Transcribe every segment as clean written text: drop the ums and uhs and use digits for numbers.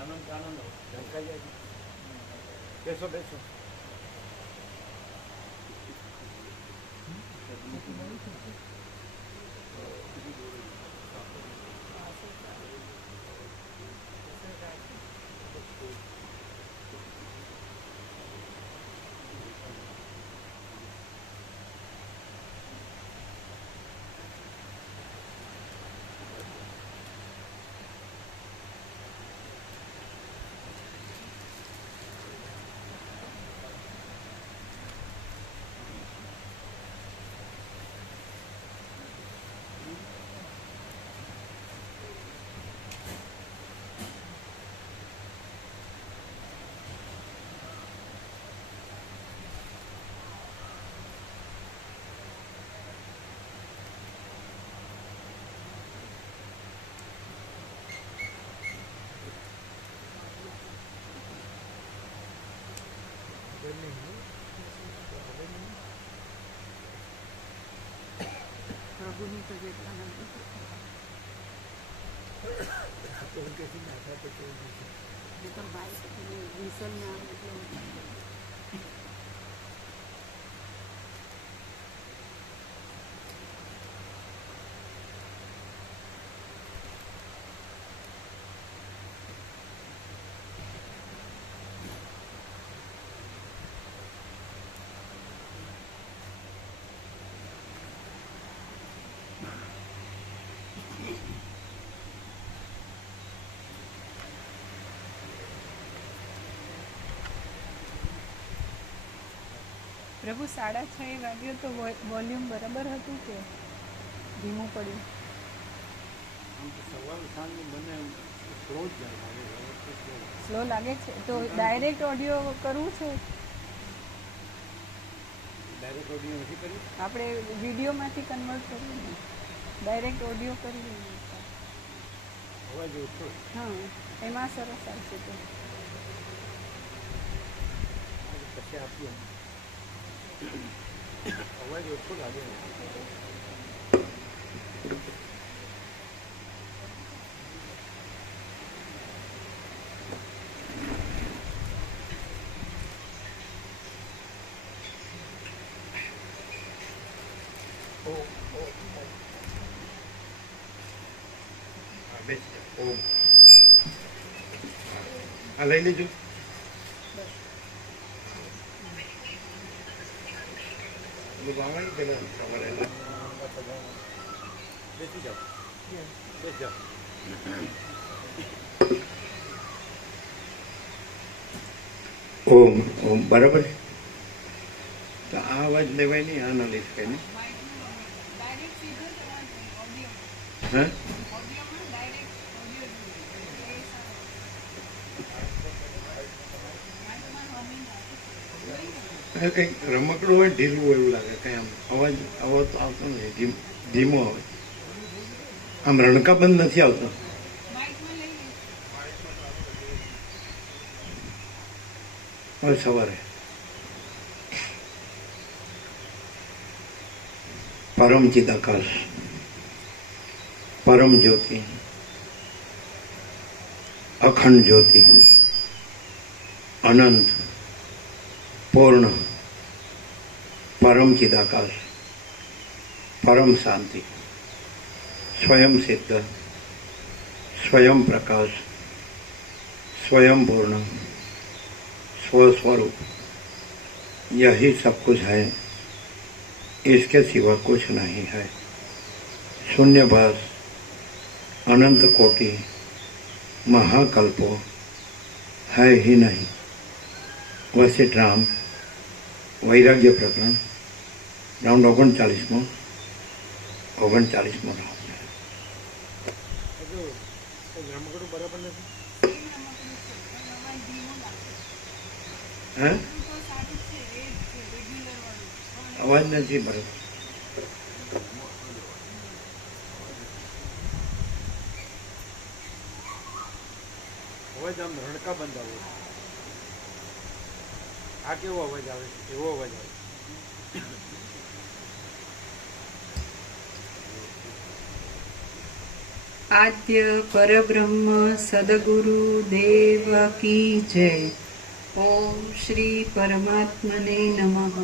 આનંદ આનંદ ઝંકાઈ જાય. બેસો બેસો. પ્રભુની તબિયત તો ભાઈ વિસલના પ્રભુ 6:30 વાગ્યો તો વોલ્યુમ બરાબર હતું કે ધીમું પડ્યું? સવાલ સાંજ મને સ્લો જ જાય. સ્લો લાગે છે તો ડાયરેક્ટ ઓડિયો કરવું છે? ડાયરેક્ટ ઓડિયો નથી કર્યું. આપણે વિડીયોમાંથી કન્વર્ટ કરવું ને, ડાયરેક્ટ ઓડિયો કરી લઈએ. અવાજ ઓછો. હા, એમાં સરસ આવશે તો પછી આપીએ. અવાજ ઓછો લાગે. આ લઈ લેજો. પેલા સવારે બેસી જાઓ. બેસી જાઓ. ઓમ ઓમ બરાબર. તો આ અવાજ લેવાય નહીં, આ ના લઈ શકાય ને. હા, કંઈક રમકડું હોય ઢીલું હોય એવું લાગે. કંઈ આમ અવાજ અવાજ તો આવતો નથી, ધીમો આવે. આમ રણકા બંધ નથી આવતો. હવે સવારે પરમ ચિદાકાશ, પરમ જ્યોતિ, અખંડ જ્યોતિ, અનંત, પૂર્ણ, પરમ ચિદાકાશ, પરમ શાંતિ, स्वयं सिद्ध, स्वयं प्रकाश, स्वयं पूर्ण, स्वस्वरूप, यही सब कुछ है, इसके सिवा कुछ नहीं है. शून्यभास, अनंत कोटि, महाकल्पो है ही नहीं. वशिष्ठ राम वैराग्य प्रकरण राउंड 39 39 राउंड. અવાજ નથી બરાબર. અવાજ આમ રણકા બંધ આવે. આ કેવો અવાજ આવે છે? એવો અવાજ આવે. આદ્ય પરબ્રહ્મ સદગુરુ દેવ કી જય. ઓમ શ્રી પરમાત્મને નમઃ.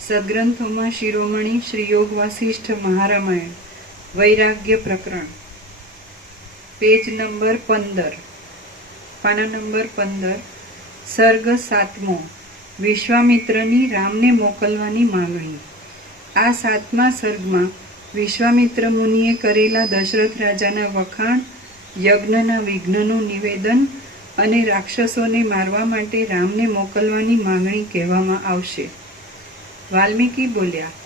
સદગ્રંથોમાં શિરોમણી શ્રી યોગ વાસિષ્ઠ મહારામાયણ વૈરાગ્ય પ્રકરણ, પેજ નંબર 15, પાના નંબર 15, સર્ગ 7મો. વિશ્વામિત્રની રામને મોકલવાની માંગણી. આ 7મા સર્ગમાં વિશ્વામિત્ર મુનિએ કરેલા દશરથ રાજાના વખાણ, યજ્ઞના વિઘ્નનું નિવેદન અને રાક્ષસોને મારવા માટે રામને મોકલવાની માંગણી કહેવામાં આવશે. વાલ્મીકી બોલ્યા,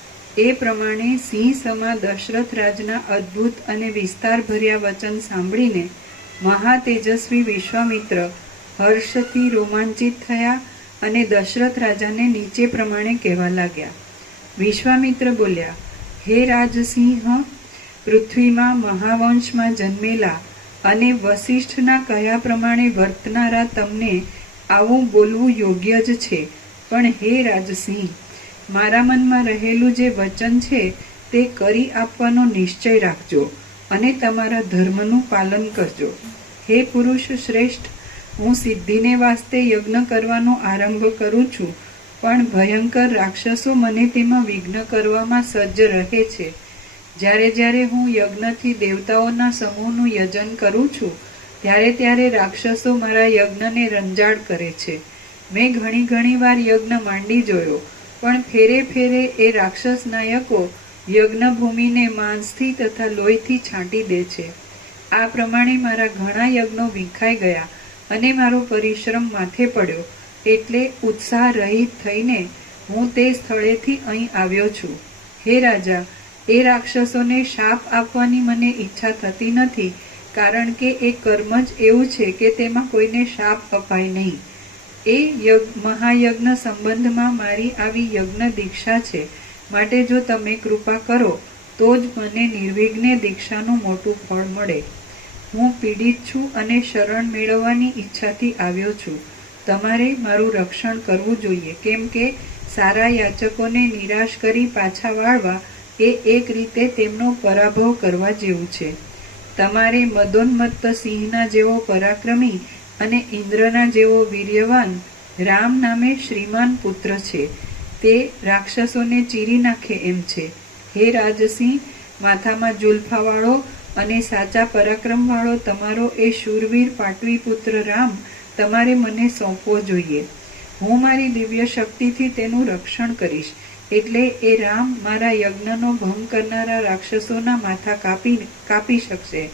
એ પ્રમાણે સિંહ સમા દશરથ રાજના અદ્ભુત અને વિસ્તારભર્યા વચન સાંભળીને મહાતેજસ્વી વિશ્વામિત્ર હર્ષથી રોમાંચિત થયા અને દશરથ રાજાને નીચે પ્રમાણે કહેવા લાગ્યા. વિશ્વામિત્ર બોલ્યા, હે રાજસિંહ, પૃથ્વીમાં મહાવંશમાં જન્મેલા અને વસિષ્ઠના કહ્યા પ્રમાણે વર્તનારા તમને આવું બોલવું યોગ્ય જ છે. પણ હે રાજસિંહ, મારા મનમાં રહેલું જે વચન છે તે કરી આપવાનો નિશ્ચય રાખજો અને તમારા ધર્મનું પાલન કરજો. હે પુરુષ શ્રેષ્ઠ, હું સિદ્ધિને વાસ્તે યજ્ઞ કરવાનો આરંભ કરું છું, પણ ભયંકર રાક્ષસો મને તેમાં વિઘ્ન કરવામાં સજ્જ રહે છે. જ્યારે જ્યારે હું યજ્ઞથી દેવતાઓના સમૂહનું યજન કરું છું ત્યારે ત્યારે રાક્ષસો મારા યજ્ઞને રંજાડ કરે છે. મેં ઘણી વાર યજ્ઞ માંડી જોયો, પણ ફેરે ફેરે એ રાક્ષસ નાયકો યજ્ઞભૂમિને માંસથી તથા લોહીથી છાંટી દે છે. આ પ્રમાણે મારા ઘણા યજ્ઞો વિખાઈ ગયા અને મારો પરિશ્રમ માથે પડ્યો. એટલે ઉત્સાહ રહિત થઈને હું તે સ્થળેથી અહીં આવ્યો છું. હે રાજા, એ રાક્ષસોને શાપ આપવાની મને ઈચ્છા થતી નથી, કારણ કે એ કર્મ જ એવું છે કે તેમાં કોઈને શાપ અપાય નહીં. એ મહાયજ્ઞ સંબંધમાં મારી આવી યજ્ઞ દીક્ષા છે, માટે જો તમે કૃપા કરો તો જ મને નિર્વિઘ્ને દીક્ષાનું મોટું ફળ મળે. હું પીડિત છું અને શરણ મેળવવાની ઈચ્છાથી આવ્યો છું. તમારે મારું રક્ષણ કરવું જોઈએ, કેમ કે સારા યાચકોને નિરાશ કરી પાછા વાળવા એ એક રીતે તેમનો પરાભવ કરવા જેવું છે. તમારે મદોન્મત્ત સિંહના જેવો પરાક્રમી અને ઇન્દ્રના જેવો વીર્યવાન રામ નામે શ્રીમાન પુત્ર છે. તે રાક્ષસોને ચીરી નાખે એમ છે. હે રાજસિંહ, માથામાં જુલ્ફાવાળો અને સાચા પરાક્રમવાળો તમારો એ શૂરવીર પાટવીપુત્ર રામ તમારે મને સોંપવો જોઈએ. હું મારી દિવ્ય શક્તિથી તેનું રક્ષણ કરીશ, એટલે એ રામ મારા યજ્ઞનો ભંગ કરનારા રાક્ષસોના માથા કાપી શકશે.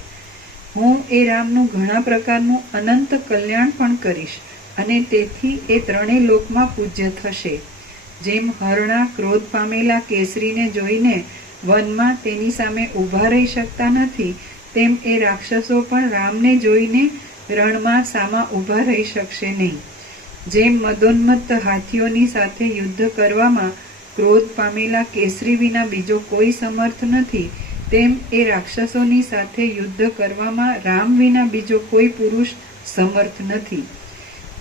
હું એ રામનું ઘણા પ્રકારનું અનંત કલ્યાણ પણ કરીશ અને તેથી એ ત્રણેય લોકમાં પૂજ્ય થશે. જેમ હરણા ક્રોધ પામેલા કેસરીને જોઈને વનમાં તેની સામે ઊભા રહી શકતા નથી, તેમ એ રાક્ષસો પણ રામને જોઈને રણમાં સામા ઊભા રહી શકશે નહીં. જેમ મદોન્મત્ત હાથીઓની સાથે યુદ્ધ કરવામાં ક્રોધ પામેલા કેસરી વિના બીજો કોઈ સમર્થ નથી, તેમ એ રાક્ષસોની સાથે યુદ્ધ કરવામાં રામ વિના બીજો કોઈ પુરુષ સમર્થ નથી.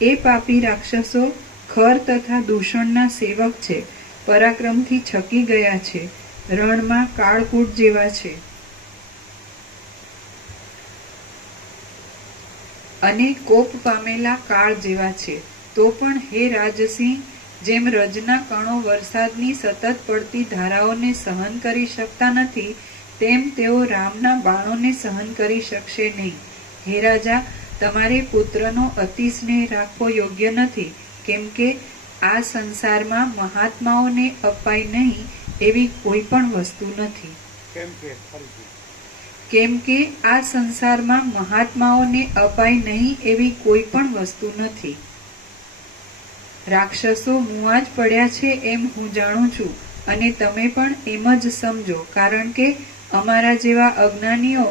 એ પાપી રાક્ષસો ખર તથા દૂષણના સેવક છે, પરાક્રમથી છકી ગયા છે, રણમાં કાળકૂટ જેવા છે અને કોપ પામેલા કાળ જેવા છે. તો પણ હે રાજસિંહ, જેમ રજના કણો વરસાદની સતત પડતી ધારાઓને સહન કરી શકતા નથી, તેમ તેઓ રામના બાણોને સહન કરી શકશે નહીં. હે રાજા, તમારે પુત્રનો અતિ સ્નેહ રાખવો યોગ્ય નથી, કેમ કે આ સંસારમાં મહાત્માઓને અપાય નહીં એવી કોઈ પણ વસ્તુ નથી. કેમ કે આ સંસારમાં મહાત્માઓને અપાય નહીં એવી કોઈ પણ વસ્તુ નથી. રાક્ષસો મુઆ જ પડ્યા છે એમ હું જાણું છું, અને તમે પણ એમ જ સમજો, કારણ કે અમારા જેવા અજ્ઞાનીઓ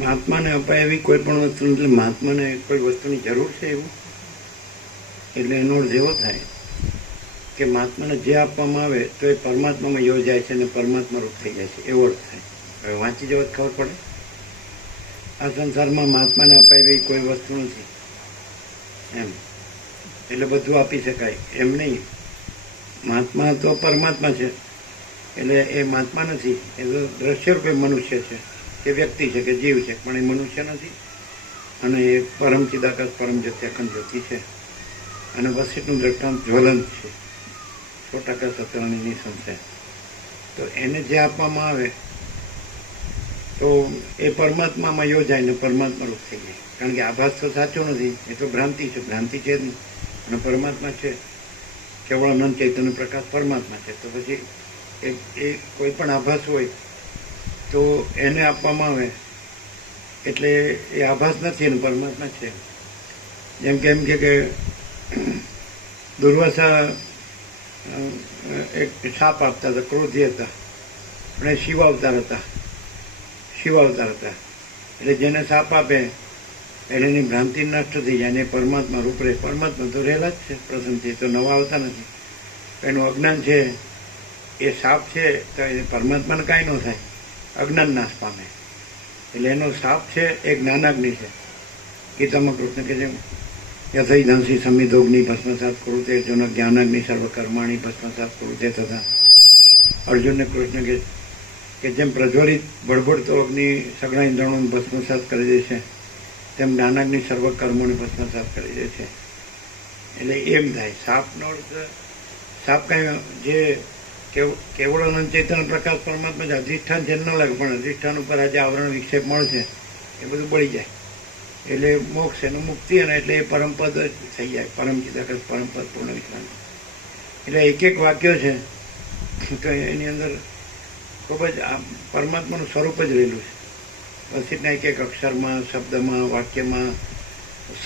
મહાત્માને અપાય એવી કોઈ પણ વસ્તુ, એટલે મહાત્માને કોઈ વસ્તુની જરૂર છે એવું? એટલે એનો અર્થ એવો થાય કે મહાત્માને જે આપવામાં આવે તો એ પરમાત્મામાં યોજાય છે અને પરમાત્મા રૂપ થઈ જાય છે, એવો અર્થ થાય. હવે વાંચી જવો ખબર પડે. આ સંસારમાં મહાત્માને અપાય એવી કોઈ વસ્તુ નથી એમ, એટલે બધું આપી શકાય એમ નહીં. મહાત્મા તો પરમાત્મા છે એટલે એ મહાત્મા નથી, એ તો દ્રશ્યરૂપે મનુષ્ય છે, કે વ્યક્તિ છે, કે જીવ છે, પણ એ મનુષ્ય નથી. અને એ પરમ ચિદાકાશ પરમ જ્યોતિ અખંડ જ્યોતિ છે. અને વસિષ્ઠનું દ્રષ્ટાંત જ્વલંત છે, 100% સત્યની નિસંશય. તો એને જે આપવામાં આવે તો એ પરમાત્મામાં યોજાય ને પરમાત્મા રૂપ થઈ જાય. કારણ કે આભાસ તો સાચો નથી, એ તો ભ્રાંતિ છે, ભ્રાંતિ છે જ નહીં. અને પરમાત્મા છે, કેવળ અનંત ચૈતન્ય પ્રકાશ પરમાત્મા છે. તો પછી એ કોઈ પણ આભાસ હોય તો એને આપવામાં આવે એટલે એ આભાસ નથી અને પરમાત્મા છે. જેમ કે એમ કે દુર્વાસા એક સાપ આપતા હતા, ક્રોધી હતા, પણ એ શિવ અવતાર હતા. એટલે જેને સાપ આપે એટલે એની ભ્રાંતિ નષ્ટ થઈ જાય અને પરમાત્મા રૂપ રહે. પરમાત્મા તો રહેલા જ છે પ્રસન્નથી, તો નવા આવતા નથી. એનું અજ્ઞાન છે, એ સાપ છે, તો એ પરમાત્માને કાંઈ ન થાય, અજ્ઞાન નાશ પામે. એટલે એનો સાપ છે એ જ્ઞાનાગ્નિ છે. ગીતામાં કૃષ્ણ કે છે યથૈધાંસી સંમિધોગ્નિ ભસ્મસાત કુરુતે અર્જુન જ્ઞાનાગ્નિ સર્વકર્માણી ભસ્મસાત કુરુતે તથા. અર્જુનને કૃષ્ણ કે જેમ પ્રજ્વલિત ભડભડતો અગ્નિ સઘળા ઇંધણોને ભસ્મસાત કરી દે છે, તેમ જ્ઞાનાગ્નિ સર્વ કર્મોને ભસ્મસાત કરી દે છે. એટલે એમ થાય સાપનો અર્થ, સાપ કાંઈ જે કેવળ અનંત ચેતન પ્રકાશ પરમાત્મા છે, અધિષ્ઠાન છે ન લાગે, પણ અધિષ્ઠાન ઉપર આજે આવરણ વિક્ષેપ મળશે એ બધું બળી જાય. એટલે મોક્ષ એનું મુક્તિ, અને એટલે એ પરમપદ જ થઈ જાય, પરમ ચિદાકાશ પરમપદ પૂર્ણ વિશ્રાંતિ. એટલે એક એક વાક્ય છે તો એની અંદર ખૂબ જ આ પરમાત્માનું સ્વરૂપ જ રહેલું છે. વસિષ્ઠના એક એક અક્ષરમાં, શબ્દમાં, વાક્યમાં,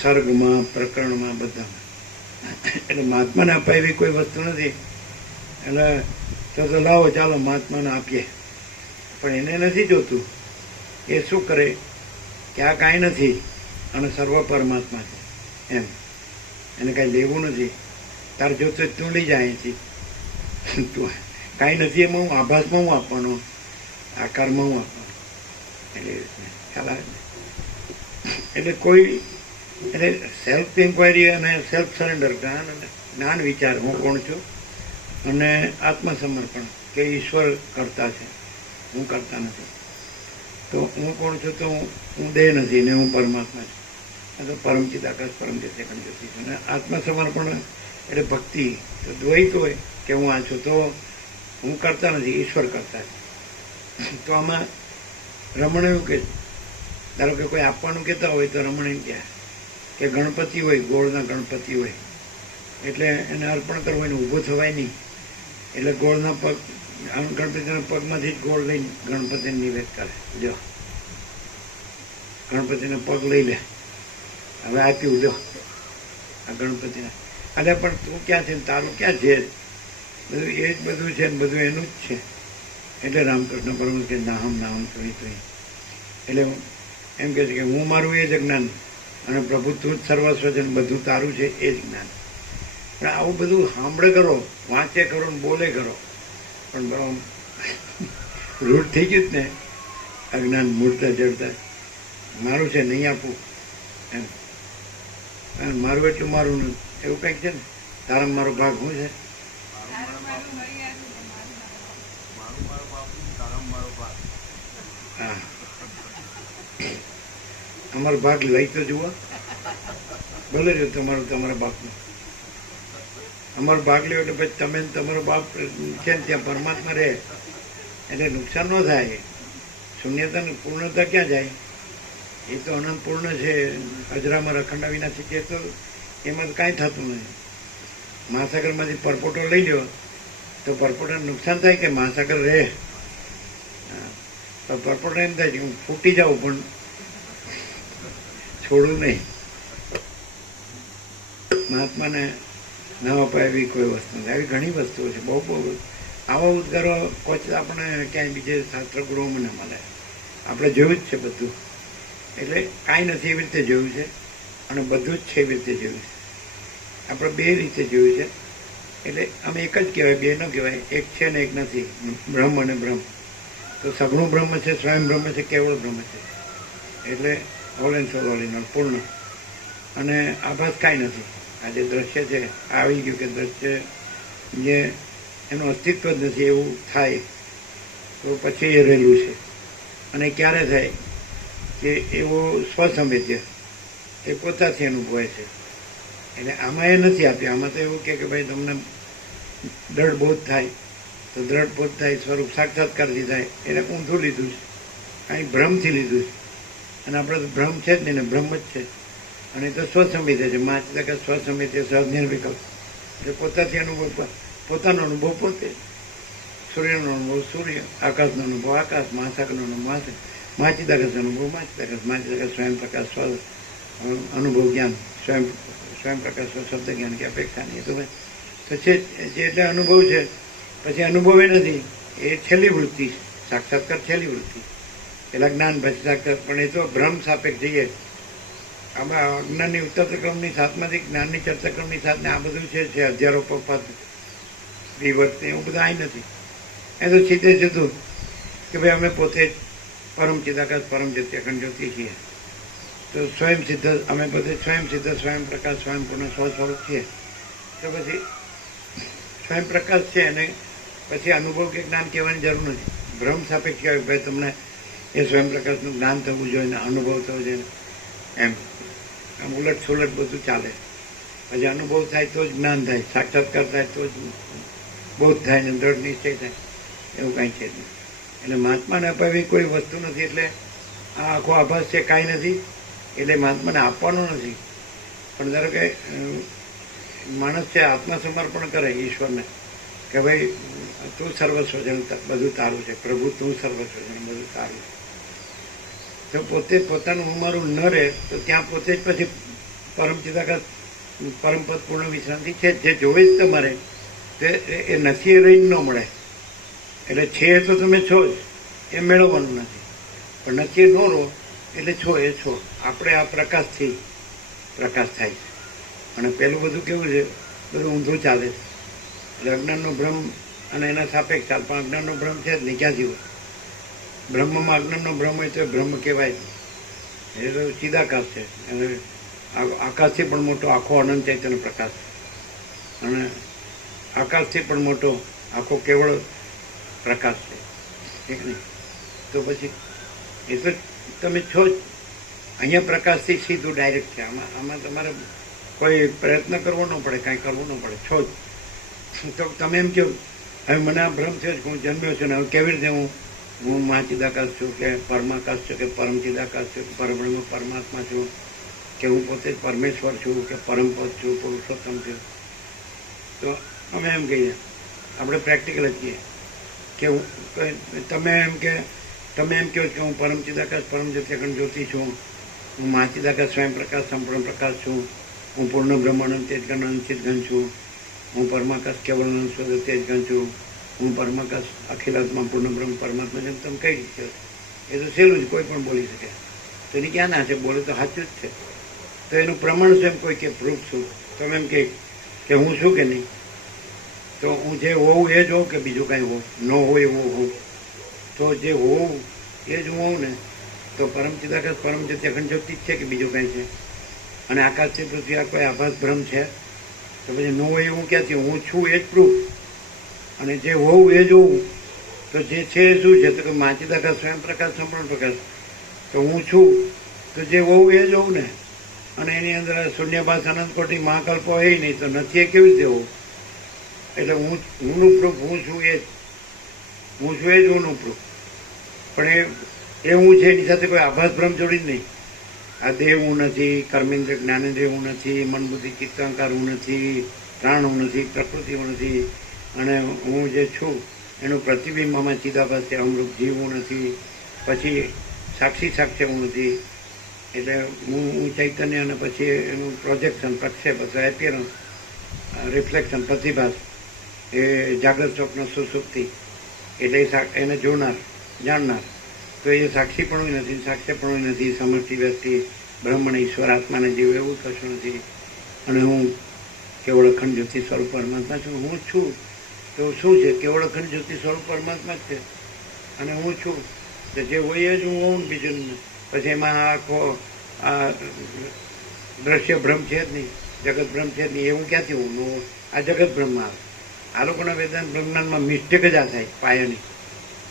સર્ગમાં, પ્રકરણમાં, બધામાં. એટલે મહાત્માને અપાય એવી કોઈ વસ્તુ નથી. એટલે તો લાવો ચાલો મહાત્માને આપીએ, પણ એને નથી જોતું. એ શું કરે કે આ કાંઈ નથી અને સર્વ પરમાત્મા છે એમ, એને કાંઈ લેવું નથી. તાર જોતું તું લઈ જાય અહીંથી, તું કાંઈ નથી એમાં હું આભાસમાં હું આપવાનો, આકારમાં હું આપવાનો. એટલે ખ્યાલ આવે ને. એટલે કોઈ એટલે સેલ્ફ ઇન્ક્વાયરી અને સેલ્ફ સરેન્ડર, જ્ઞાન વિચાર હું કોણ છું, અને આત્મસમર્પણ કે ઈશ્વર કરતા છે, હું કરતા નથી. તો હું કોણ છું, તો હું દેહ નથી ને હું પરમાત્મા છું. તો પરમ ચિદાકાશ પરમ જ્યોતિ અખંડ જ્યોતિ છું. અને આત્મસમર્પણ એટલે ભક્તિ. તો દ્વૈત હોય કે હું આ છું, તો હું કરતા નથી, ઈશ્વર કરતા છે. તો આમાં રમણ એવું કે ધારો કે કોઈ આપવાનું કહેતા હોય તો રમણ એમ કહે કે ગણપતિ હોય, ગોળના ગણપતિ હોય, એટલે એને અર્પણ કરવું હોય ને ઊભો થવાય નહીં. એટલે ગોળના પગ, ગણપતિના પગમાંથી જ ગોળ લઈને ગણપતિને નિવેદ કરે. જો ગણપતિના પગ લઈ લે, હવે આપ્યું જો આ ગણપતિના. અરે પણ તું ક્યાં છે ને તારું ક્યાં છે, બધું એ જ બધું છે ને બધું એનું જ છે. એટલે રામકૃષ્ણ પરમહંસ કે નાહમ નાહમ તુઈ તુઈ. એટલે એમ કહે છે કે હું મારું એ જ જ્ઞાન, અને પ્રભુ તું જ સર્વસ્વ છે ને બધું તારું છે એ જ જ્ઞાન. પણ આવું બધું સાંભળે કરો, વાંચે કરો ને બોલે કરો, પણ બરાબર રૂઢ થઈ ગયું જ ને અજ્ઞાન મૂળતા જડતા. મારું છે નહીં આપવું એમ, મારું એટલું મારું નથી એવું કંઈક છે ને. તારા મારો ભાગ શું છે? હા, અમારો ભાગ લઈ તો જુઓ, ભલે જો તમારું તમારા બાપનું. અમારો ભાગ લ્યો એટલે પછી તમે તમારો બાપ છે ને ત્યાં પરમાત્મા રહે, એટલે નુકસાન ન થાય. શૂન્યતા ને પૂર્ણતા ક્યાં જાય? એ તો અનંત પૂર્ણ છે, અજરામાં અખંડ વિનાશી છે, તો એમાં કાંઈ થતું નથી. મહાસાગરમાંથી પરપોટો લઈ લો તો પરપોટાને નુકસાન થાય કે મહાસાગર રહે? તો પરપોટા એમ થાય છે હું ફૂટી જાઉં પણ છોડું નહીં. મહાત્માને ન અપાય એવી કોઈ વસ્તુ નથી. આવી ઘણી વસ્તુઓ છે, બહુ બહુ આવા ઉદ્ગારો કોચ આપણે ક્યાંય બીજે શાસ્ત્રગુરુઓમાં ન મળે. આપણે જોયું જ છે બધું. એટલે કાંઈ નથી એવી રીતે જોયું છે, અને બધું જ છે એવી રીતે જોયું છે. આપણે બે રીતે જોયું છે. એટલે અમે એક જ કહેવાય, બે ન કહેવાય. એક છે ને એક નથી, બ્રહ્મ અને બ્રહ્મ. તો સઘળું બ્રહ્મ છે, સ્વયં બ્રહ્મ છે, કેવળ બ્રહ્મ છે. એટલે all and soul all in all, પૂર્ણ. અને આભાસ કાંઈ નથી. આ જે દ્રશ્ય છે આવી ગયું કે દ્રશ્ય જે એનું અસ્તિત્વ જ નથી એવું થાય તો પછી એ રહેલું છે. અને ક્યારે થાય કે એવો સ્વસંવેદ્ય એ પોતાથી અનુભવાય છે. એટલે આમાં એ નથી આપ્યું. આમાં તો એવું કે ભાઈ તમને દ્રઢ બોધ થાય તો દ્રઢ બોધ થાય, સ્વરૂપ સાક્ષાત્કારથી થાય. એને ઊંધું લીધું છે, કાંઈ ભ્રમથી લીધું છે. અને આપણે તો ભ્રમ છે જ નહીં ને, બ્રહ્મ જ છે. અને એ તો સ્વસંવેદ્ય છે. માત્ર સ્વસંવેદ્ય સહજ નિર્વિકલ્પ એટલે પોતાથી અનુભવ, પોતાનો અનુભવ પોતે. સૂર્યનો અનુભવ સૂર્ય, આકાશનો અનુભવ આકાશ, મહાસાગરનો અનુભવ મહાસાગર, માચિદાકાશ અનુભવ માચિદાકાશ, માચિદાકાશ સ્વયં પ્રકાશ સ્વ અનુભવ જ્ઞાન, સ્વયં પ્રકાશ સ્વ શબ્દ જ્ઞાન કે અપેક્ષા નહીં. તો છે જે એટલે અનુભવ છે. પછી અનુભવ એ નથી, એ છેલ્લી વૃત્તિ છે. સાક્ષાત્કાર છેલ્લી વૃત્તિ, પેલા જ્ઞાન પછી સાક્ષાત્કાર. પણ એ તો ભ્રમ સાપેક્ષ જઈએ. આમાં અજ્ઞાનની ઉત્તર ક્રમની સાથમાંથી જ્ઞાનની ચર્ચા ક્રમની સાથે આ બધું છે અધ્યારોપપાત વિવર્ત એવું બધું અહીં નથી. એ તો સીધે સીધું કે ભાઈ અમે પોતે જ પરમ ચિદાકાશ પરમ જત્યખંડ જ્યોતિ છીએ. તો સ્વયં સિદ્ધ, અમે બધે સ્વયં સિદ્ધ, સ્વયં પ્રકાશ, સ્વયં પૂર્ણ સ્વસ્વરૂપ છીએ. તો પછી સ્વયં પ્રકાશ છે અને પછી અનુભવ કે જ્ઞાન કહેવાની જરૂર નથી. ભ્રમ સાપેક્ષ કહેવાય ભાઈ તમને એ સ્વયં પ્રકાશનું જ્ઞાન થવું જોઈએ ને અનુભવ થવો જોઈએ એમ. આમ ઉલટ સુલટ બધું ચાલે. પછી અનુભવ થાય તો જ જ્ઞાન થાય, સાક્ષાત્કાર થાય તો જ બોધ થાય ને દ્રઢ નિશ્ચય થાય. એવું કાંઈ છે જ નહીં. એટલે મહાત્માને અપાવી કોઈ વસ્તુ નથી. એટલે આ આખો આભાસ છે કાંઈ નથી. એટલે મહાત્માને આપવાનો નથી. પણ ધારો કે માણસ છે આત્મસમર્પણ કરે ઈશ્વરને કે ભાઈ તું સર્વસ્વ છે, બધું તારું છે પ્રભુ, તું સર્વસ્વ છે, બધું તારું છે. જો પોતે પોતાનું હું મારું ન રહે તો ત્યાં પોતે જ પછી પરમ ચિદાકાશ પરમપદ પૂર્ણ વિશ્રાંતિ છે. જે જોવે જ તમારે તે એ નથી એ રહીને ન મળે. એટલે છે તો તમે છો જ, એ મેળવવાનું નથી. પણ નથી એ ન રહો એટલે છો એ છો. આપણે આ પ્રકાશથી પ્રકાશ થાય છે. અને પેલું બધું કેવું છે, બધું ઊંધું ચાલે છે. એટલે અજ્ઞાનનો ભ્રમ અને એના સાપેક્ષ ચાલ. પણ અજ્ઞાનનો ભ્રમ છે જ નહીં, ક્યાંથી હોય? બ્રહ્મમાં અજ્ઞાનનો ભ્રમ હોય તો બ્રહ્મ કહેવાય. એ તો ચિદાકાશ છે. અને આકાશથી પણ મોટો આખો અનંત ચૈતન્ય પ્રકાશ છે. અને આકાશથી પણ મોટો આખો કેવળ પ્રકાશ છે. ઠીક નહીં? તો પછી એ તો તમે છો જ. અહીંયા પ્રકાશથી સીધું ડાયરેક્ટ છે. આમાં તમારે કોઈ પ્રયત્ન કરવો ન પડે, કાંઈ કરવું ન પડે, છો જ. તો તમે એમ કહો હવે મને આ ભ્રમ છે જ, હું જન્મ્યો છું ને હવે કેવી રીતે હું મહાચિદાકાશ છું કે પરમાકાશ છું કે પરમચિદાકાશ છું કે પરબ્રહ્મ પરમાત્મા છું કે હું પોતે જ પરમેશ્વર છું કે પરમપદ છું, પુરુષોત્તમ છું. તો અમે એમ કહીએ, આપણે પ્રેક્ટિકલ જ કહીએ કે તમે એમ કહો કે હું પરમચિદાકાશ પરમ જત્યખંડ જ્યોતિ છું, હું મહાચિદાકાશ સ્વયં પ્રકાશ સંપૂર્ણ પ્રકાશ છું, હું પૂર્ણ બ્રહ્માનંદ તેજગણ અનિશ્ચિત ઘન છું, હું પરમાકાશ કેવળ સ્વદ તેજગણ છું, હું પરમાકાશ અખિલાત્મા પૂર્ણ બ્રહ્મ પરમાત્મા છે. તમે કઈ રીતે? એ તો સહેલું જ, કોઈ પણ બોલી શકે. તો એની ક્યાં ના છે? બોલે તો સાચું જ છે. તો એનું પ્રમાણ છે એમ કોઈ કે પ્રૂફ છું. તમે એમ કે હું છું કે નહીં? તો હું જે હોઉં એ જ હોઉં કે બીજું કાંઈ હોઉં? ન હોય એવું હોઉં. તો જે હોઉં એ જ હું હોઉં ને. તો પરમ ચિદાકાશ પરમ જત્યખંડ જ્યોતિ જ છે કે બીજું કાંઈ છે? અને આકાશથી પૃથ્વી આ કોઈ આભાસ ભ્રમ છે? તો પછી ન હોય એવું ક્યાંથી? હું છું એ જ પ્રૂફ. અને જે હોવું એ જ હોવું. તો જે છે એ શું છે? તો કે મહાચિદાકાશ સ્વયં પ્રકાશ સંપૂર્ણ પ્રકાશ. તો હું છું તો જે હોવું એ જ હોવું ને. અને એની અંદર શૂન્યભાસ અનંત કોટી મહાકલ્પો એ નહીં તો નથી એ કેવી રીતે હોવું? એટલે હુંનું પ્રૂફ હું છું એ જ. હું છું એ જ હુંનું પ્રૂફ. પણ એ હું છે એની સાથે કોઈ આભાસ ભ્રમ જોડી જ નહીં. આ દેહ હું નથી, કર્મેન્દ્ર જ્ઞાનેન્દ્રિય હું નથી, મન બુદ્ધિ ચિત્તાંકાર હું નથી, પ્રાણ હું નથી, પ્રકૃતિ હું નથી. અને હું જે છું એનું પ્રતિબિંબ આમાં ચિદાભાસ છે, અમૃત જીવ હું નથી. પછી સાક્ષી સાક્ષ્ય હું નથી. એટલે હું ચૈતન્ય અને પછી એનું પ્રોજેક્શન પ્રક્ષેપ અથવા એપિયરન્સ રિફ્લેક્શન પ્રતિભાસ એ જાગ્રત સ્વપ્ન સુસુપ્તિ એટલે એને જોનાર જાણનાર. તો એ સાક્ષી પણ નથી, સાક્ષ્ય પણ નથી, સમષ્ટિ વ્યક્તિ બ્રહ્મણ ઈશ્વર આત્માને જીવ એવું કશું નથી. અને હું કેવળ અખંડ જ્યોતિ સ્વરૂપ પરમાત્મા છું. હું છું તો શું છે? કેવળ અખંડ જ્યોતિ સ્વરૂપ પરમાત્મા જ છે. અને હું છું તો જે હોય જ હું હોઉં બીજું. પછી એમાં આખો આ દ્રશ્ય ભ્રમ છે જ નહીં, જગત ભ્રમ છે જ નહીં. એવું ક્યાંથી હું? આ જગત ભ્રમમાં આવે. આ લોકોના વેદાંત બ્રહ્માંડમાં મિસ્ટેક જ આ થાય પાયાની